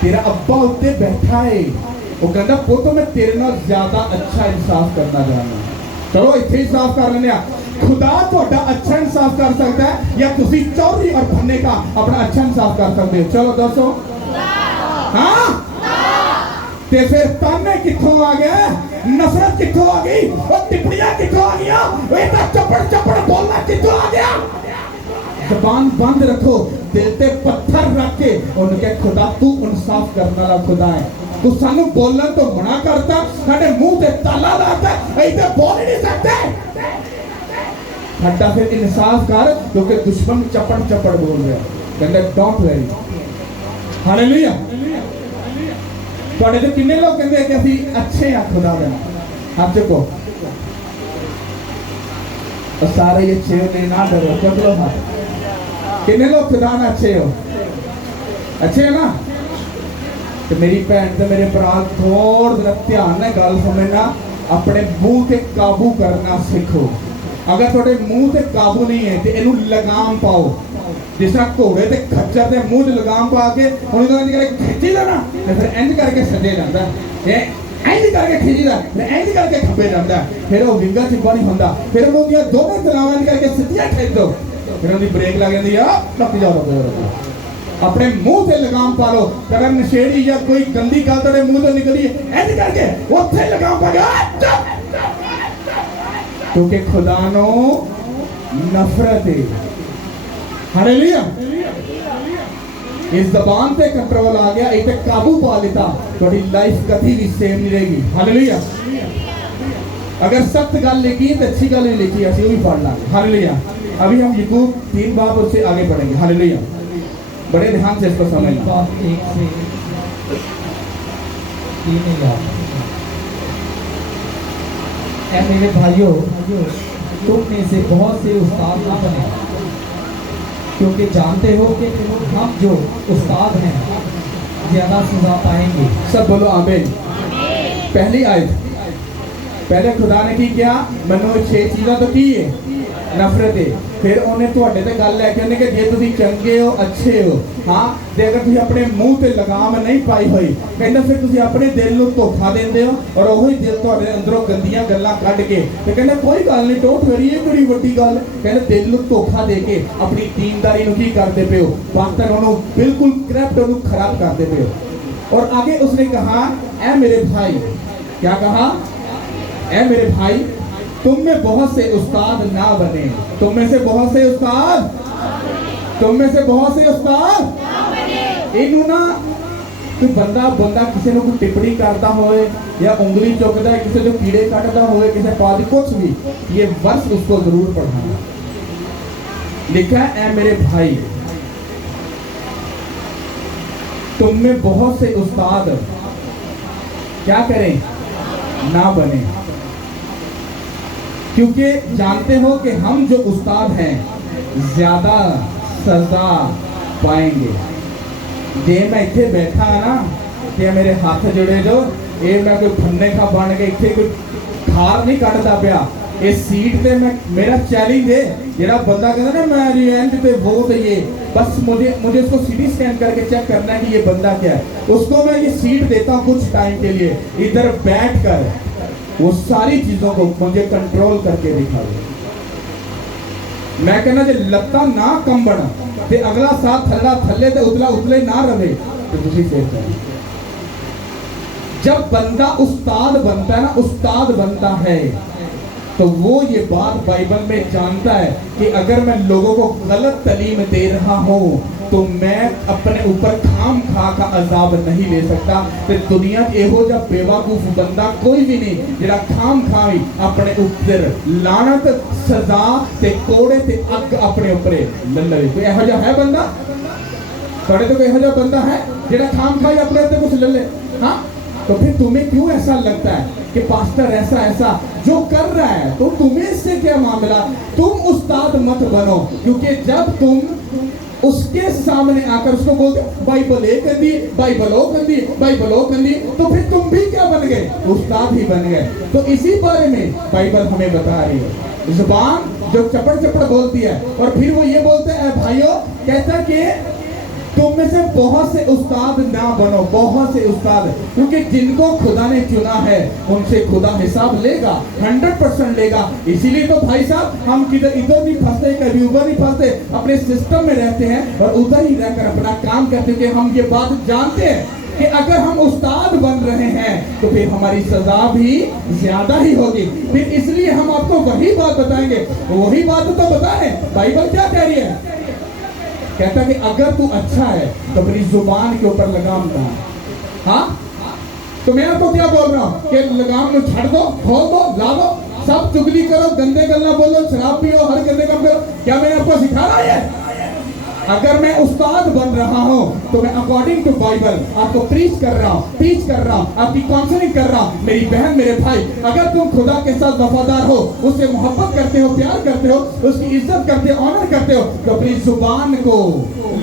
तेरा अब्बा उत्ते बैठा है, वो कहता पुत मैं तेरे नाल ज्यादा अच्छा इंसाफ करना चाहना। चलो इत्थे इंसाफ कर लेने। खुदा थोड़ा अच्छा इंसाफ कर सकता है या तुसी चौधरी और भन्ने का अपना अच्छा इंसाफ कर सकते हो? चलो दसो। हाँ ते फिर ताने कित्थों आ गए, नफरत कित्थों आ गई, और टिप्पणियां कित्थों आ गया, ये चपड़ चपड़ बोलना कित्थों आ गया? जबान बंद रखो, दिल पे पत्थर रख के उनके खुदा तू इंसाफ करने वाला खुदा है, तू सानू बोलन तो मना करता, साडे मुंह ते ताला लाता, ऐसे बोल ही नहीं सकते। हड्डा फिर इंसाफ कर, क्योंकि दुश्मन चपड़ चपड़ बोल रहे कहते डोंट वरी। हालेलुया। तुहाडे ते किन्ने लोग कहते कि असी अच्छे हैं खुदा दे नाल? हाथ चुको। और सारे ये अच्छे हो ना डरो, चुक लो हाथ। किन्ने लोग खुदा नाल अच्छे हो? अच्छे है ना? तो मेरी भैन तो मेरे भरा थोड़ा ध्यान ने गल सुनना, अपने मुंह से काबू करना सीखो। अगर थोड़े मुंह से काबू नहीं है तो इनू लगाम पाओ, जिस तरह घोड़े ते खच्चर के मुंह लगाम पा के उन्होंने खिंची देना, तो फिर इंज करके सजे जाता है, इंज करके खिंचीदा, इंज करके खब्बे जाता है, फिर वो विंगा चिप्पा नहीं होंदा, फिर उन्होंने दोनों तलावां करके सीधियां खिंच दो, फिर उनकी ब्रेक लग जाती है, लग जाओ। अपने मुंह से लगाम पा लो। अगर नशेड़ी या कोई गंदी गल तेरे मुंह से निकली ऐसे करके उत्थे लगाम पा लो, क्योंकि खुदा नो नफरत है। हालेलुया। इस जबान पे कंट्रोल आ गया, इसे काबू पा लेता, थोड़ी लाइफ कभी भी सेम नहीं रहेगी। हालेलुया। अगर सख्त गल लिखी तो अच्छी गल नहीं लिखी, असि वो भी पढ़ लांगे। हालेलुया। अभी हम याकूब 3 बाब उससे आगे बढ़ेंगे। हालेलुया। बड़े ध्यान से इसको समझना। मेरे भाइयों, तुम में से बहुत से उस्ताद ना बने, क्योंकि जानते हो कि हम जो उस्ताद हैं ज्यादा सजा पाएंगे। सब बोलो आमीन। पहली आयत, पहले खुदा ने की क्या, मनो 6 चीज़ां तो की है, नफरत। फिर उन्हें ਤੁਹਾਡੇ ਤੇ ਗੱਲ ਲੈ ਕੇ ਉਹਨੇ ਕਿ ਜੇ ਤੁਸੀਂ ਚੰਗੇ ਹੋ, ਅੱਛੇ ਹੋ, ਹਾਂ, ਤੇ ਅਗਰ ਤੁਸੀਂ ਆਪਣੇ ਮੂੰਹ ਤੇ ਲਗਾਮ ਨਹੀਂ ਪਾਈ ਹੋਈ, ਕਹਿੰਦਾ ਫਿਰ ਤੁਸੀਂ ਆਪਣੇ ਦਿਲ ਨੂੰ ਧੋਖਾ ਦਿੰਦੇ ਹੋ, ਔਰ ਉਹੀ ਦਿਲ ਤੁਹਾਡੇ ਅੰਦਰੋਂ ਗੰਦੀਆਂ ਗੱਲਾਂ ਕੱਢ ਕੇ, ਤੇ ਕਹਿੰਦਾ ਕੋਈ ਗੱਲ ਨਹੀਂ, ਡੋਂਟ ਵਰੀ, ਇਹ ਕਿਹੜੀ ਵੱਡੀ ਗੱਲ, ਕਹਿੰਦਾ ਦਿਲ ਨੂੰ ਧੋਖਾ ਦੇ ਕੇ ਆਪਣੀ ਦੀਨਦਾਰੀ ਨੂੰ ਕੀ ਕਰਦੇ ਪਏ ਹੋ, ਬਾਤਨ ਉਹਨੂੰ ਬਿਲਕੁਲ ਕਰਪਟ, ਉਹਨੂੰ ਖਰਾਬ ਕਰਦੇ ਪਏ ਹੋ। और आगे उसने कहा, ऐ मेरे भाई, क्या कहा, ऐ मेरे भाई, तुम में बहुत से उस्ताद ना बने, तुम में से बहुत से उस्ताद, तुम में से बहुत से उस्ताद इनू ना कोई बंदा बंदा किसी ने कोई टिप्पणी करता होए या उंगली चुकता है, किसी जो कीड़े काटता होए, किसी पाद कुछ भी, ये वर्ष उसको जरूर पढ़ना। लिखा है, ऐ मेरे भाई, तुम में बहुत से उस्ताद क्या करें, ना बने, क्योंकि जानते हो कि हम जो उस्ताद हैं ज्यादा सजा पाएंगे। जे मैं इतने बैठा है ना, ते मेरे हाथ जुड़े जो, ये मैं कोई फन्ने खा बन के इतने कोई खार नहीं कटता पिया, इस सीट पे मैं, मेरा चैलेंज है, जरा बंदा कहता ना मैं रिएंट पे वो, तो ये बस मुझे उसको सीटी स्कैन करके चेक करना है कि ये बंदा क्या है, उसको मैं ये सीट देता हूँ कुछ टाइम के लिए, इधर बैठ कर वो सारी चीजों को मुझे कंट्रोल करके दिखा दे। मैं कहना जो लत्ता ना कंबण ते अगला साथ थल्ला थल्ले ते उतला उतले ना रहे, तो तुसी सेफ है। जब बंदा उस्ताद बनता है ना, उस्ताद बनता है, तो वो ये बात बाइबल में जानता है कि अगर मैं लोगों को गलत तालीम दे रहा हूँ तो मैं अपने ऊपर खाम खा का अजाब नहीं ले सकता। तो दुनिया एहो जा बेवकूफ बंदा कोई भी नहीं जरा खाम खाई अपने ऊपर लानत सजा ते कोड़े ते अग अपने ऊपर ले ले। कोई एहो जा है बंदा, थोड़े तो कोई एहो जा बंदा है जरा खाम खाई अपने ऊपर कुछ ले ले, हाँ? तो फिर तुम्हें क्यों ऐसा लगता है कि पास्टर ऐसा ऐसा जो कर रहा है, तो तुम्हें इससे क्या मामला? तुम उस्ताद मत बनो, क्योंकि जब तुम उसके सामने आकर उसको बोलते बाइबल ए कर दी, बाइबल ओ कर दी, बाइबल ओ कर दी, तो फिर तुम भी क्या बन गए? उस्ताद ही बन गए। तो इसी बारे में बाइबल हमें बता रही है। जुबान जो चपड़ चपड़ बोलती है और फिर वो ये बोलते हैं भाइयों, कहता है कि तुम में से बहुत से उस्ताद ना बनो, बहुत से उस्ताद, क्योंकि जिनको खुदा ने चुना है उनसे खुदा हिसाब लेगा, 100% लेगा। इसीलिए तो भाई साहब हम किधर इधर नहीं फंसते, कभी उधर नहीं फंसते, अपने सिस्टम में रहते हैं और उधर ही रहकर अपना काम करते हैं। हम ये बात जानते हैं कि अगर हम उस्ताद बन रहे हैं तो फिर हमारी सजा भी ज्यादा ही होगी। फिर इसलिए हम आपको वही बात बताएंगे, वही बात तो बताएं। बाइबल क्या कह रही है? कहता कि अगर तू अच्छा है तो अपनी जुबान के ऊपर लगाम डाल। हाँ, तो मैं आपको क्या बोल रहा हूँ कि लगाम को छड़ दो, खोल दो, ला दो, सब चुगली करो, गंदे गल्ला बोलो, शराब पियो, हर गंदे काम करो। क्या मैंने आपको सिखा रहा है? अगर मैं उस्ताद बन रहा हूँ तो मैं अकॉर्डिंग टू बाइबल आपको प्रीच कर रहा हूँ, टीच कर रहा हूँ, आपकी काउंसलिंग कर रहा हूँ। मेरी बहन, मेरे भाई, अगर तुम खुदा के साथ वफादार हो, उससे मोहब्बत करते हो, प्यार करते हो, उसकी इज्जत करते हो, ऑनर करते हो, तो अपनी जुबान को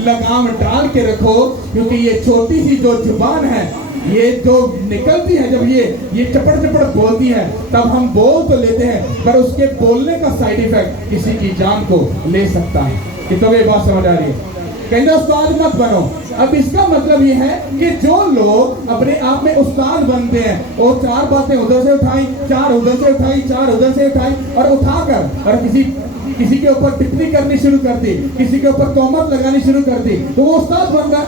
लगाम डाल के रखो, क्योंकि ये छोटी सी जो जुबान है, ये जो निकलती है, जब ये चपड़ चपड़ बोलती है, तब हम बोल तो लेते हैं, पर उसके बोलने का साइड इफेक्ट किसी की जान को ले सकता है। कि तो ये बात समझ आ रही है? कहते उस्ताद मत बनो। अब इसका मतलब ये है कि जो लोग अपने आप में उस्ताद बनते हैं, वो 4 बातें उधर से उठाई, 4 उधर से उठाई, 4 उधर से उठाई, और उठाकर और किसी के ऊपर टिप्पणी करनी शुरू कर दी, किसी के ऊपर तोहमत लगानी शुरू कर दी, तो वो उस्ताद बन गया।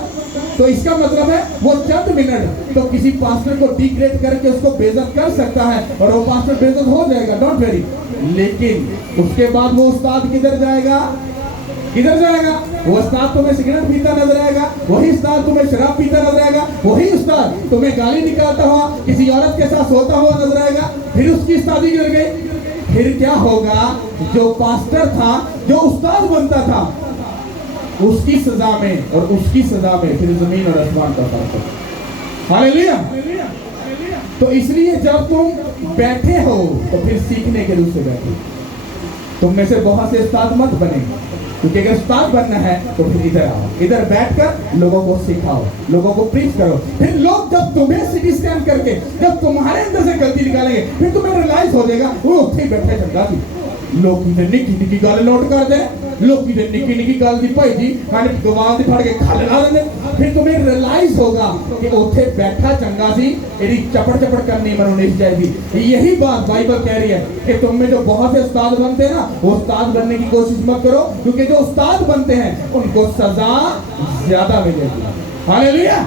तो इसका मतलब है वो चंद मिनट तो किसी पास्टर को डिग्रेड करके उसको बेइज्जत कर सकता है और वो पास्टर बेइज्जत हो जाएगा, डोंट वरी। लेकिन उसके बाद वो उस्ताद किधर जाएगा? किधर जाएगा? वो उस्ताद तुम्हें सिगरेट पीता नजर आएगा, वही उस्ताद तुम्हें शराब पीता नजर आएगा, वही उस्ताद तुम्हें गाली निकालता हुआ किसी औरत के साथ सोता हुआ नजर आएगा। फिर उसकी शादी गिर गई, फिर क्या होगा? जो पास्टर था, जो उस्ताद बनता था, उसकी सजा में और उसकी सजा में फिर जमीन और आसमान का फर्क है। हालेलुया। तो इसलिए जब तुम बैठे हो तो फिर सीखने के रूप से बैठो। तुम में से बहुत से उस्ताद मत बने, क्योंकि अगर उस्ताद बनना है तो फिर इधर आओ, इधर बैठकर लोगों को सिखाओ, लोगों को प्रीच करो। फिर लोग जब तुम्हें सिटी स्कैन करके जब तुम्हारे अंदर से गलती निकालेंगे, फिर तुम्हें रियलाइज हो जाएगा वो उत्थे बैठे चंगा सी। लोग निक्की निक्की गल नोट करते हैं, लोग निक्की निक्की गल की भाई जी मैंने गवाल फड़ के खा ला देंगे। फिर तुम्हें रियलाइज होगा कि उत्थे बैठा चंगा सी, यदि चपड़ चपड़ करनी मनो नहीं चाहिए। यही बात बाइबल कह रही है कि तुम में जो बहुत से उस्ताद बनते हैं ना, वो उस्ताद बनने की कोशिश मत करो, क्योंकि जो उस्ताद बनते हैं उनको सजा ज्यादा मिलेगी। हालेलुया।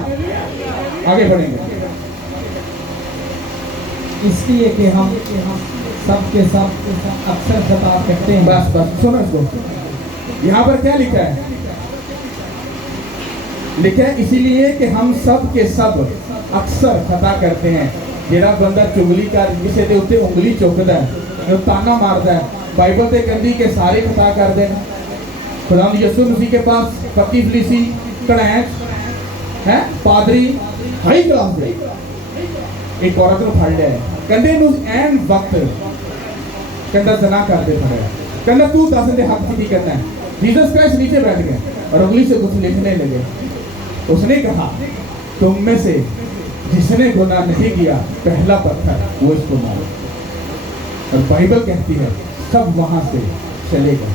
आगे बढ़ेंगे। इसलिए कि हम सब के सब अक्सर खता करते हैं। बस बस सुनो इसको, यहाँ पर क्या लिखा है? लिखा है इसीलिए कि हम सब के सब अक्सर खता करते हैं। जेड़ा बंदा चुगली कर किसी के उत्ते उंगली चुकता है, जो ताना मारता है, बाइबल ते कहती कि सारे खता करते हैं। खुदा यीशु मसीह के पास पक्की फलीसी कड़ैच है पादरी हाई क्लास दे एक औरत को फड़ लिया है, कहते एन वक्त कहता जना कर दे फड़े, कहता तू दस दे हक की करना है। जीसस क्राइस्ट नीचे बैठ गए और उंगली से कुछ लिखने लगे। उसने कहा तुम में से जिसने गुनाह नहीं किया पहला पत्थर वो इसको मारो। और बाइबल कहती है सब वहां से चले गए।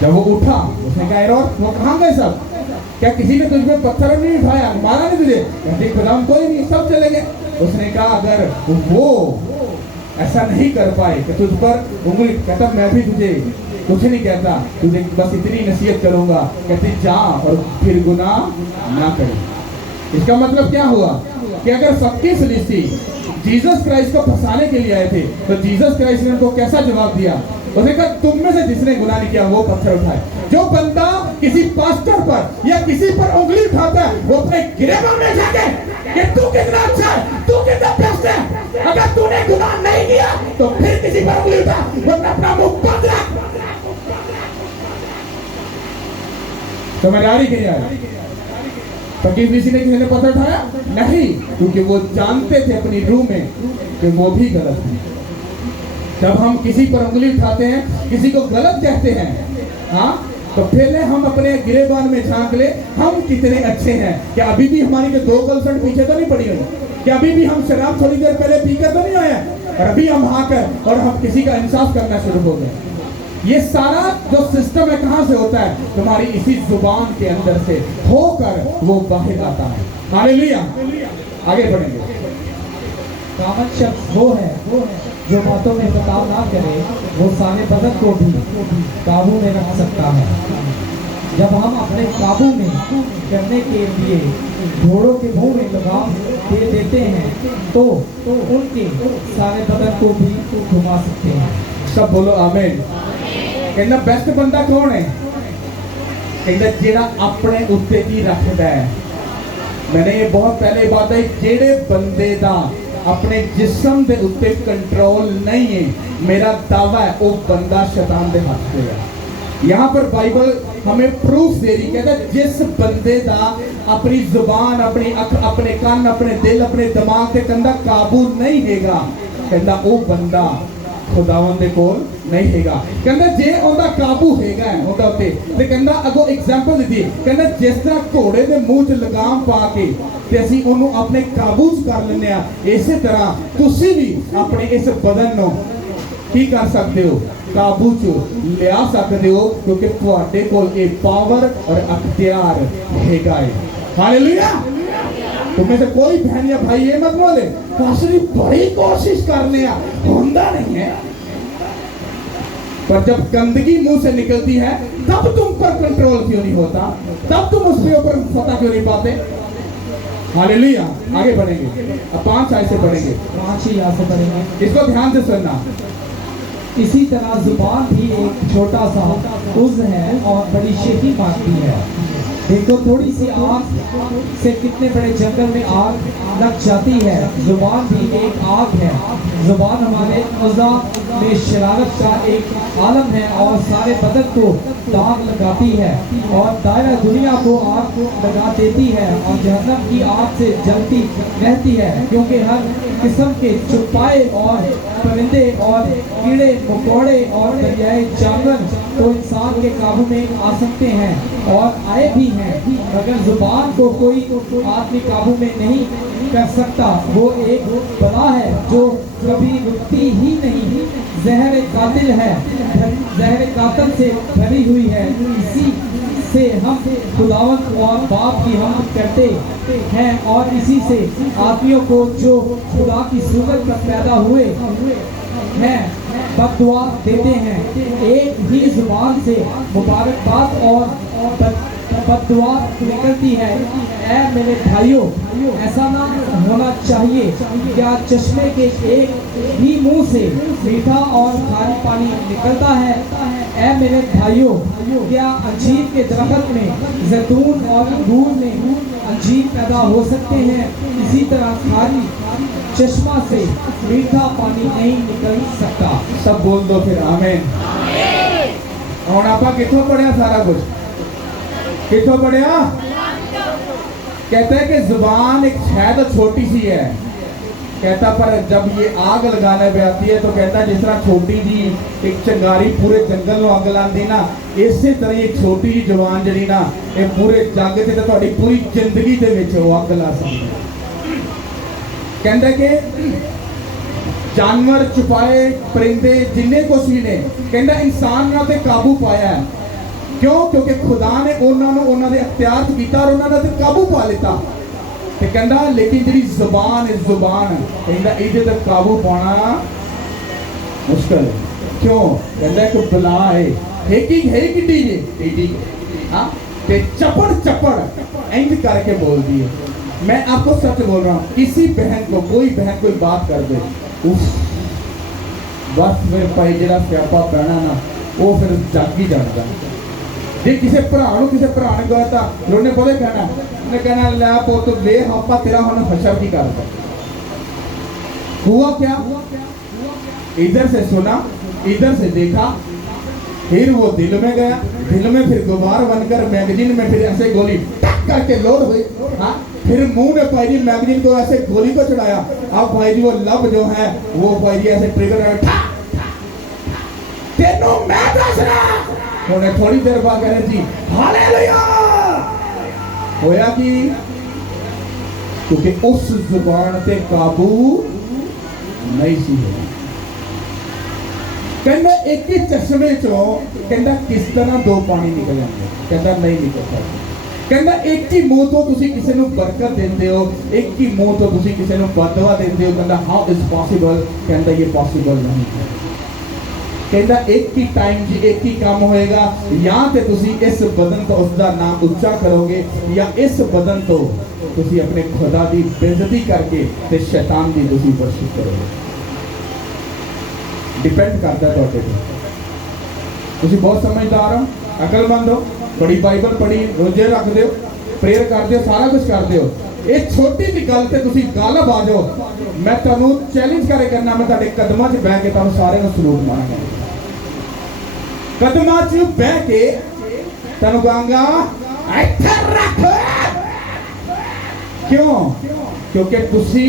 जब वो उठा उसने कहा और वो कहाँ गए सब? क्या किसी ने तुझ में पत्थर नहीं उठाया, मारा नहीं तुझे? कहते खुदा कोई नहीं, सब चले गए। उसने कहा अगर वो ऐसा नहीं कर पाए कि तुझ पर उंगली, कहता मैं भी तुझे कुछ नहीं कहता, तुझे बस इतनी नसीहत करूंगा, कहते जा और फिर गुनाह ना करे। इसका मतलब क्या हुआ कि अगर सबकी फरीसी जीसस क्राइस्ट को फंसाने के लिए आए थे तो जीसस क्राइस्ट ने उनको कैसा जवाब दिया? उसने कहा तुम में से जिसने गुनाह नहीं किया वो पत्थर उठाए। जो बंदा किसी पास्टर पर या किसी पर उंगली उठाता है वो अपने गिरेबान में जाके कि तू कितना अच्छा है, तू कितना बेस्ट है, अगर तूने गुनाह नहीं किया तो फिर किसी पर उंगली उठा, वरना अपना मुंह बंद रख। समझ आ रही कि नहीं आ रही? फकीर किसी ने किसी ने पत्थर उठाया नहीं, क्योंकि वो जानते थे अपनी रूह में कि वो भी गलत है। जब हम किसी पर उंगली उठाते हैं, किसी को गलत कहते हैं, हाँ, तो पहले हम अपने गिरेबान में झांक ले हम कितने अच्छे हैं। क्या अभी भी हमारी जो 2 गर्लफ्रेंड पीछे तो नहीं पड़ी हुई? क्या अभी भी हम शराब थोड़ी देर पहले पीकर तो नहीं आए? और अभी हम आकर और हम किसी का इंसाफ करना शुरू हो गए। ये सारा जो सिस्टम है कहाँ से होता है? तुम्हारी इसी जुबान के अंदर से होकर वो बाहर आता है। हालेलुया। आगे बढ़ेंगे। कामत शख्स वो है जो बातों में बर्ताव ना करे, वो सारे बदन को भी काबू में रख सकता है। जब हम अपने काबू में करने के लिए घोड़ों के मुंह में लगाम दे देते हैं तो उनके सारे बदन को भी घुमा सकते हैं। सब बोलो आमीन। कहना बेस्ट बंदा कौन है? कहना जेड़ा अपने उत्ते की रखता है। मैंने ये बहुत पहले बात है, जेड़े बंदे दा अपने जिस्म के उत्ते कंट्रोल नहीं है, मेरा दावा है वो बंदा शैतान के हाथ में है। यहाँ पर बाइबल हमें प्रूफ दे रही, कहता जिस बंदे का अपनी जुबान, अपनी अख, अपने कान, अपने दिल, अपने दिमाग के कंधा काबू नहीं हैगा, कहता वो बंदा खुदावन दे कोल नहीं हैगा। कहता जे ओंदा काबू हैगा ओंदा उत्ते ते कहता अगो एग्जांपल दी, कहता जिस तरह घोड़े दे मुंह च लगाम पा के ते असीं ओनू अपने काबू च कर लैंदे आ, इसे तरह तुसीं भी अपने इस बदन नूं की कर सकते हो, काबू च लिया सकते हो, क्योंकि तुहाडे कोल ये पावर और अख्तियार हैगा है। हालेलुया। तुम्हें से कोई बहन या भाई ये मत बोले पास्टर जी बड़ी कोशिश करने आ, होंदा नहीं है। पर जब गंदगी मुंह से निकलती है तब तुम पर कंट्रोल क्यों नहीं होता? तब तुम उसके ऊपर फतह क्यों नहीं पाते? हालेलुया। आगे बढ़ेंगे। अब 5 आयत से पढ़ेंगे, 5 ही आयत से पढ़ेंगे। इसको ध्यान से सुनना। इसी तरह जुबान भी एक छोटा सा उज़्व है और बड़ी शेखी मारती है। देखो थोड़ी सी आग से कितने बड़े जंगल में आग लग जाती है। जुबान भी एक आग है। जुबान हमारे अज़ा में शरारत का एक आलम है और सारे बदन को दाग लगाती है और दायरा दुनिया को आग लगा देती है और जहन्नम की आग से जलती रहती है, क्योंकि हर किस्म के चुपाए और परिंदे और कीड़े मकोड़े और दरियाई जानवर तो इंसान के काबू में आ सकते हैं और आए भी हैं, मगर जुबान को कोई आदमी काबू में नहीं कर सकता। वो एक बला है जो कभी रुकती ही नहीं, जहर कातिल है, जहर कातिल से भरी हुई है। इसी से हम खुदावंत और बाप की हम करते हैं और इसी से आदमियों को जो खुदा की सूरत पर पैदा हुए हैं बददुआ देते हैं। एक ही जुबान से मुबारकबाद और बददुआ निकलती है। ऐ मेरे भाइयों, ऐसा ना होना चाहिए। क्या चश्मे के एक ही मुंह से मीठा और खारी पानी निकलता है? ऐ मेरे भाइयों, क्या अंजीर के दरख्त में जैतून और अंगूर में अंजीर पैदा हो सकते हैं? इसी तरह खारी चश्मा से मीठा पानी नहीं निकल सकता। सब बोल दो फिर आमीन। और आपा कितों पढ़िया सारा कुछ? कितों पढ़िया? कहते हैं कि जुबान एक है तो छोटी सी है, कहता पर जब ये आग लगाने पे आती है तो कहता जिस तरह छोटी जी एक चंगारी पूरे जंगल में आग लाती ना, इसे तरह ये छोटी जी जुबान जी ना ये पूरे जग से तो पूरी जिंदगी दे विच वो आग ला सकती है। कहते कि जानवर छुपाए परिंदे जिन्ने कुछ भी ने कहता इंसान ने ते काबू पाया है। क्यों? क्योंकि खुदा ने उन्होंने अख्तियार किया और उन्होंने काबू पा लिता। ते कहता लेकिन जी जुबान कहता इहदे ते काबू पाना मुश्किल है। क्यों? कहता एक बला है चपड़ इंज करके बोलती है। मैं आपको सच बोल रहा हूँ, किसी बहन को कोई बहन कोई बात कर दे बस फिर भाई जरा स्यापा पैना ना वो फिर जग ही जाता। जे किसी भरा ने कहता उन्हें बोले कहना लै पुत वे आपा तेरा हम हशर की करता। हुआ क्या? इधर से सुना, इधर से देखा, फिर वो दिल में गया, दिल में फिर गुबार बनकर मैगजीन में फिर ऐसे गोली टक करके लोड हुई। हाँ, फिर मुंह में भाई जी मैगजीन को ऐसे गोली को चढ़ाया। अब भाई जी वो लब जो है वो भाई जी ऐसे ट्रिगर तेनों मैं दस रहा। उन्हें थोड़ी देर बाद कह रहे जी हालेलुया। होया कि क्योंकि उस जुबान पे काबू नहीं सी होना। कहना एक ही चश्मे चो कहना किस तरह दो पानी निकल जाते, कहना नहीं निकल सकते। कहना एक ही मुंह तो तुसी किसी को बरकत देते हो, एक ही मुंह तो तुसी किसी को बददुआ देते हो। कहना हाउ इज पॉसिबल? कहना ये पॉसिबल नहीं है। कहता एक ही टाइम जी एक ही काम होएगा, या तो तुसी इस बदन तो उसका नाम उच्चा करोगे या इस बदन तो तुसी अपने खुदा की बेइज्जती करके ते शैतान की तुसी वर्शिप करोगे। डिपेंड करता है तुहाडे ते। तुसी बहुत समझदार हो, अकलमंद हो, बड़ी बाइबल पढ़ी, रोजे रखते हो, प्रेयर करते हो, सारा कुछ करते हो। एक छोटी सी गल ते तुसी गालब आ जाओ, मैं तुहानू चैलेंज करे करना, मैं तुहाडे कदमां 'च बैठ के तुहानू सारे नूं सलूट मारांगा। कदमां 'च बैठ के तुहानू कहांगा इत्थे रख। क्यों? क्योंकि तुसी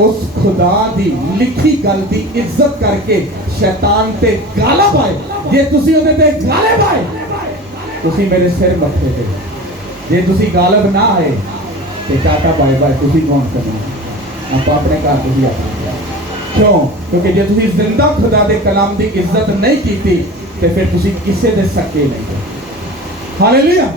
उस खुदा दी लिखी गल दी इज्जत करके शैतान ते गालब आए। जे तुसी उहदे ते गालब आए तुसी मेरे सिर मत्थे ते, जे तुसी गालब ना आए ते टाटा बाय बाय, तुसी कौन करना आप अपने घर तुसी आ। क्यों? क्योंकि जे तुसी जिंदा खुदा दे कलाम दी इज्जत नहीं कीती ते फिर तुसी किसे दे सके नहीं। हालेलुया।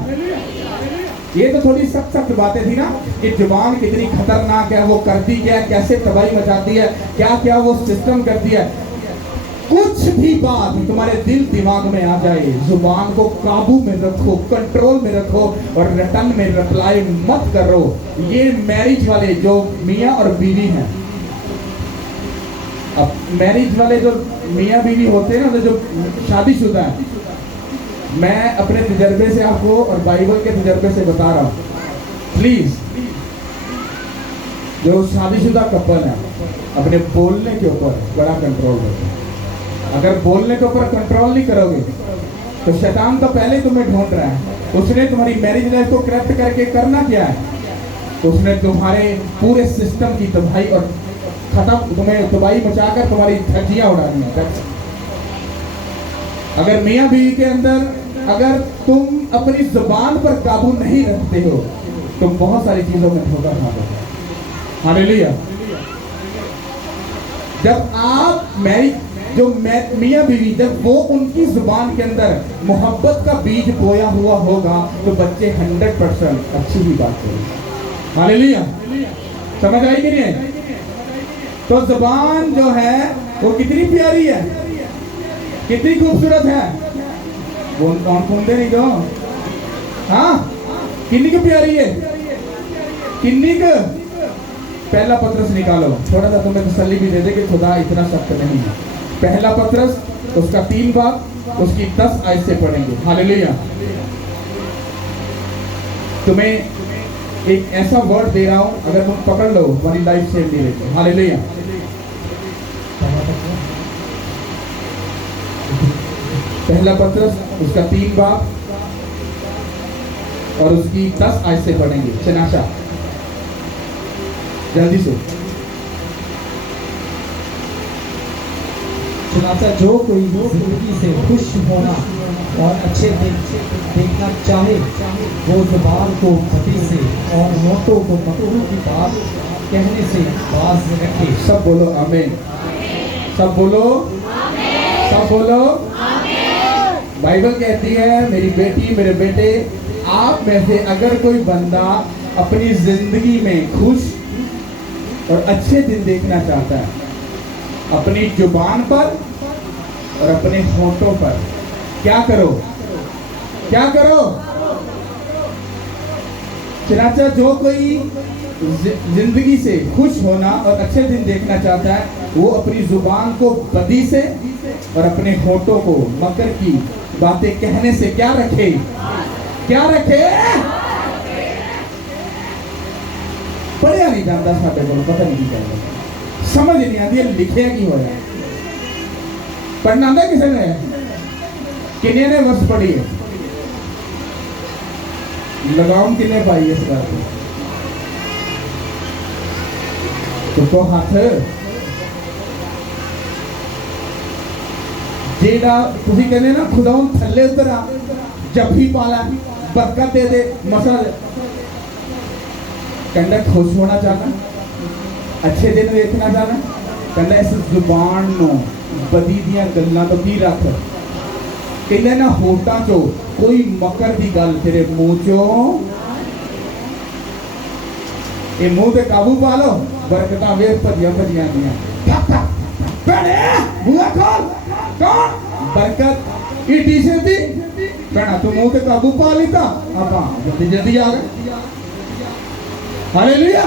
ये तो थोड़ी सख्त बातें थी ना कि जुबान कितनी खतरनाक है, वो करती क्या है, कैसे तबाही मचाती है, क्या क्या वो सिस्टम करती है। कुछ भी बात तुम्हारे दिल दिमाग में आ जाए, जुबान को काबू में रखो, कंट्रोल में रखो और रिटर्न में रिप्लाई मत करो। ये मैरिज वाले जो मियाँ और बीवी हैं, अब मैरिज वाले जो मियाँ बीवी होते हैं ना, जो शादीशुदा है, मैं अपने तजर्बे से आपको और बाइबल के तजर्बे से बता रहा हूँ, प्लीज जो शादीशुदा कपल है अपने बोलने के ऊपर बड़ा कंट्रोल रखें। अगर बोलने के ऊपर कंट्रोल नहीं करोगे तो शैतान तो पहले तुम्हें ढूंढ रहा है। उसने तुम्हारी मैरिज लाइफ को करप्ट करके करना क्या है, उसने तुम्हारे पूरे सिस्टम की तबाही और खत्म, तुम्हें तबाही मचाकर तुम्हारी धज्जियां उड़ानी है। अगर मियाँ बीवी के अंदर अगर तुम अपनी जुबान पर काबू नहीं रखते हो तुम बहुत सारी चीजों में धोखा खाते हो। हालेलुया। जब आप जो मियाँ बीवी जब वो उनकी जुबान के अंदर मोहब्बत का बीज बोया हुआ होगा तो बच्चे 100% अच्छी ही बात करेंगे। हालेलुया। समझ आई कि नहीं? तो जुबान जो है वो कितनी प्यारी है, कितनी खूबसूरत है। वो कौन सुनते नहीं जो, हाँ किन्नी को प्यारी है, किन्नी को। पहला पत्रस निकालो, थोड़ा सा तुम्हें तसल्ली भी दे दे कि खुदा इतना सख्त नहीं है। पहला पत्रस उसका 3 बाब उसकी 10 आयत से पढ़ेंगे। हालेलुया। तुम्हें एक ऐसा वर्ड दे रहा हूं, अगर तुम पकड़ लो तुम्हारी लाइफ सेव नहीं रहती। हालेलुया। पहला पत्रस उसका 3 बाब और उसकी 10 आयत से पढ़ेंगे। चनाशा जल्दी से। चुनाचा जो कोई जिंदगी से खुश होना और अच्छे दिन देखना चाहे वो जुबान को फटी से और नोटों को मकरूह की बात कहने से बाज रखे। सब बोलो आमीन। सब बोलो, सब बोलो। बाइबल कहती है मेरी बेटी मेरे बेटे, आप में से अगर कोई बंदा अपनी जिंदगी में खुश और अच्छे दिन देखना चाहता है, अपनी जुबान पर और अपने होठों पर क्या करो, क्या करो। चनाचा जो कोई जिंदगी से खुश होना और अच्छे दिन देखना चाहता है वो अपनी जुबान को बदी से और अपने होठों को मकर की बातें कहने से क्या रखे, क्या रखे। पढ़िया नहीं जानता साढ़े को, पता नहीं क्या समझ नहीं आती लिखे की हो रहा है। पढ़ना आंदा किसी ने, किन्ने ने वर्ष पढ़ी है, लगाम किन्ने पाई है इस बात में, तो हाथ जेड़ा तुसी कहने ना खुदा थले उतर आ जफी पाला बरकत दे दे मसा कहना खुश होना चाहना, अच्छे दिन देखना चाहना, कहना इस जुबान नो बदी दियां गल्लां तो की रख। कहना ना होटां चो कोई मकर दी गल तेरे मुंह चो, ये मुंह पे काबू पा लो, बरकतां वेख भजियां भजियां दियां। भैणे बुआ खोल, कौन बरकत इटी से दी भैणा तू मुंह पे काबू पा लेता, आपा जल्दी जल्दी आ गए। हालेलुया।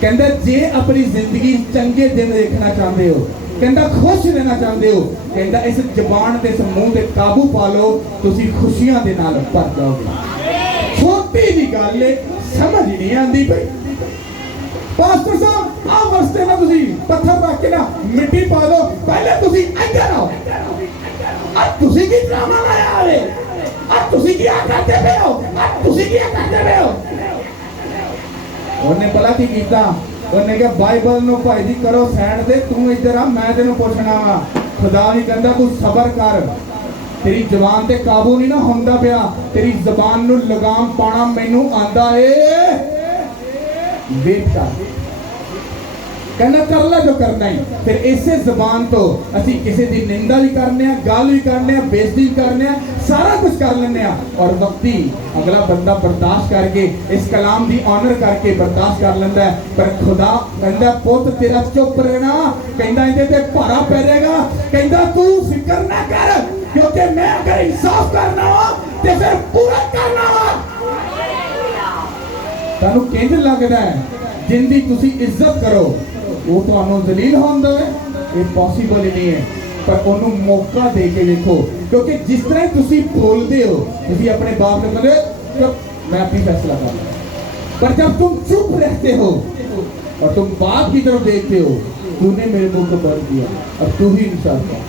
कहंदा जे अपनी जिंदगी चंगे दिन देखना चाहते हो, कहंदा खुश रहना चाहते हो, कहंदा इस जबान ते इस मुंह ते काबू पा लो, तुसी खुशियां दे नाल भर जाओगे। छोटी जी गल है, समझ नहीं आती भाई। पास्टर साहब आ वस्ते ना तुसी पत्थर रख के ना मिट्टी पा दो, पहले तुसी इधर आओ। अब तुसी की ड्रामा लाया है, अब तुसी क्या करते पे हो, अब तुसी क्या करते पे हो। उन्हें भला की कीता, उन्हें कहा बाइबल नो भाई जी करो साइड दे, तू इधर आ मैं तेन पूछना वा। खुदा नहीं कहता तू सबर कर, तेरी जबान ते काबू नहीं ना होंदा पिया, तेरी जबान नु लगाम पाना मैनू आंदा है। वेट कर, कहना कर ला जो करना ही। फिर इसे जबान तो असी किसी की निंदा भी करने, गाल भी करने, बेइज्जती भी करने, सारा कुछ कर लेने, और वक्ती अगला बंदा बर्दाश्त करके इस कलाम की ऑनर करके बर्दाश्त कर लेंदा है। पर खुदा कहंदा पुत तेरा चुप रहना, कहंदा इहदे ते भारा पै जाएगा, कहंदा तू फिक्र ना कर, क्योंकि मैं अगर इंसाफ करना हो तो फिर पूरा करना हो। तानू किंज लगदा है जिंदी तुसी इज्जत करो वो तो जलील होंदा है, ये पॉसिबल ही नहीं है। पर ਉਹਨੂੰ मौका दे के देखो, क्योंकि जिस तरह तुसी बोलते हो, तुसी अपने बाप ने बोले चुप मैं अपनी फैसला कर लूं, पर जब तुम चुप रहते हो और तुम बाप की तरफ देखते हो, तूने मेरे मुंह को बंद किया, अब तू ही इंसाफ कर,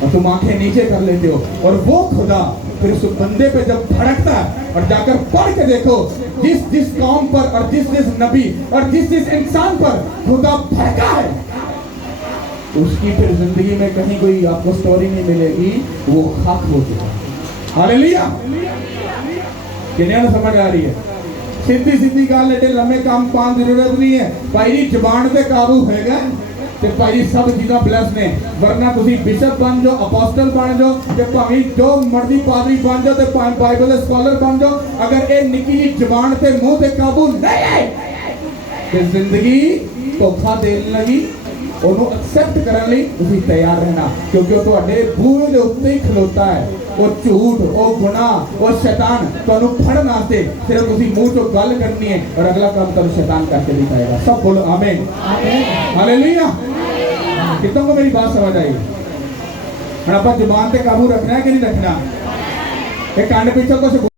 और तुम आंखें नीचे कर लेते हो, और वो खुदा फिर उस बंदे पे जब भड़कता है, और जाकर पढ़ के देखो जिस जिस कौम पर और जिस जिस नबी और जिस जिस इंसान पर खुदा भड़का है, उसकी फिर जिंदगी में कहीं कोई आपको स्टोरी नहीं मिलेगी, वो खाक हो चुका। हालेलुया, किन्हें समझ आ रही है? सीधी सीधी गल एडे लम्बे काम पान की जरूरत नहीं है। भाई जी जबान पे काबू होएगा ते भाई जी सब चीज़ां ब्लैस ने, वरना तुसी बिशप बन जाओ, अपोस्टल बन जाओ, ते भाਵੇਂ जो मर्जी पादरी बन जाओ, ते भाਵੇਂ बाइबल दे स्कॉलर बन जाओ, अगर ये निक्की जी जबान ते मुंह ते काबू नहीं है ते जिंदगी धोखा देने लगी। ਉਹਨੂੰ ਐਕਸੈਪਟ ਕਰਨ ਲਈ ਤੁਸੀਂ ਤਿਆਰ ਰਹਿਣਾ, ਕਿਉਂਕਿ ਉਹ ਤੁਹਾਡੇ ਬੂਹੇ ਦੇ ਉੱਤੇ ਹੀ ਖਲੋਤਾ ਹੈ। ਉਹ ਝੂਠ, ਉਹ ਗੁਨਾਹ, ਉਹ ਸ਼ੈਤਾਨ ਤੁਹਾਨੂੰ ਫੜਨ ਵਾਸਤੇ ਸਿਰਫ ਤੁਸੀਂ ਮੂੰਹ ਤੋਂ ਗੱਲ ਕਰਨੀ ਹੈ, ਔਰ ਅਗਲਾ ਕੰਮ ਤੁਹਾਨੂੰ ਸ਼ੈਤਾਨ करके दिखाएगा। सब बोलो आमीन, हालेलुया। कितनों को मेरी बात समझ आई? हम आप जुबान पे काबू रखना है कि नहीं रखना? एक कान पीछे कुछ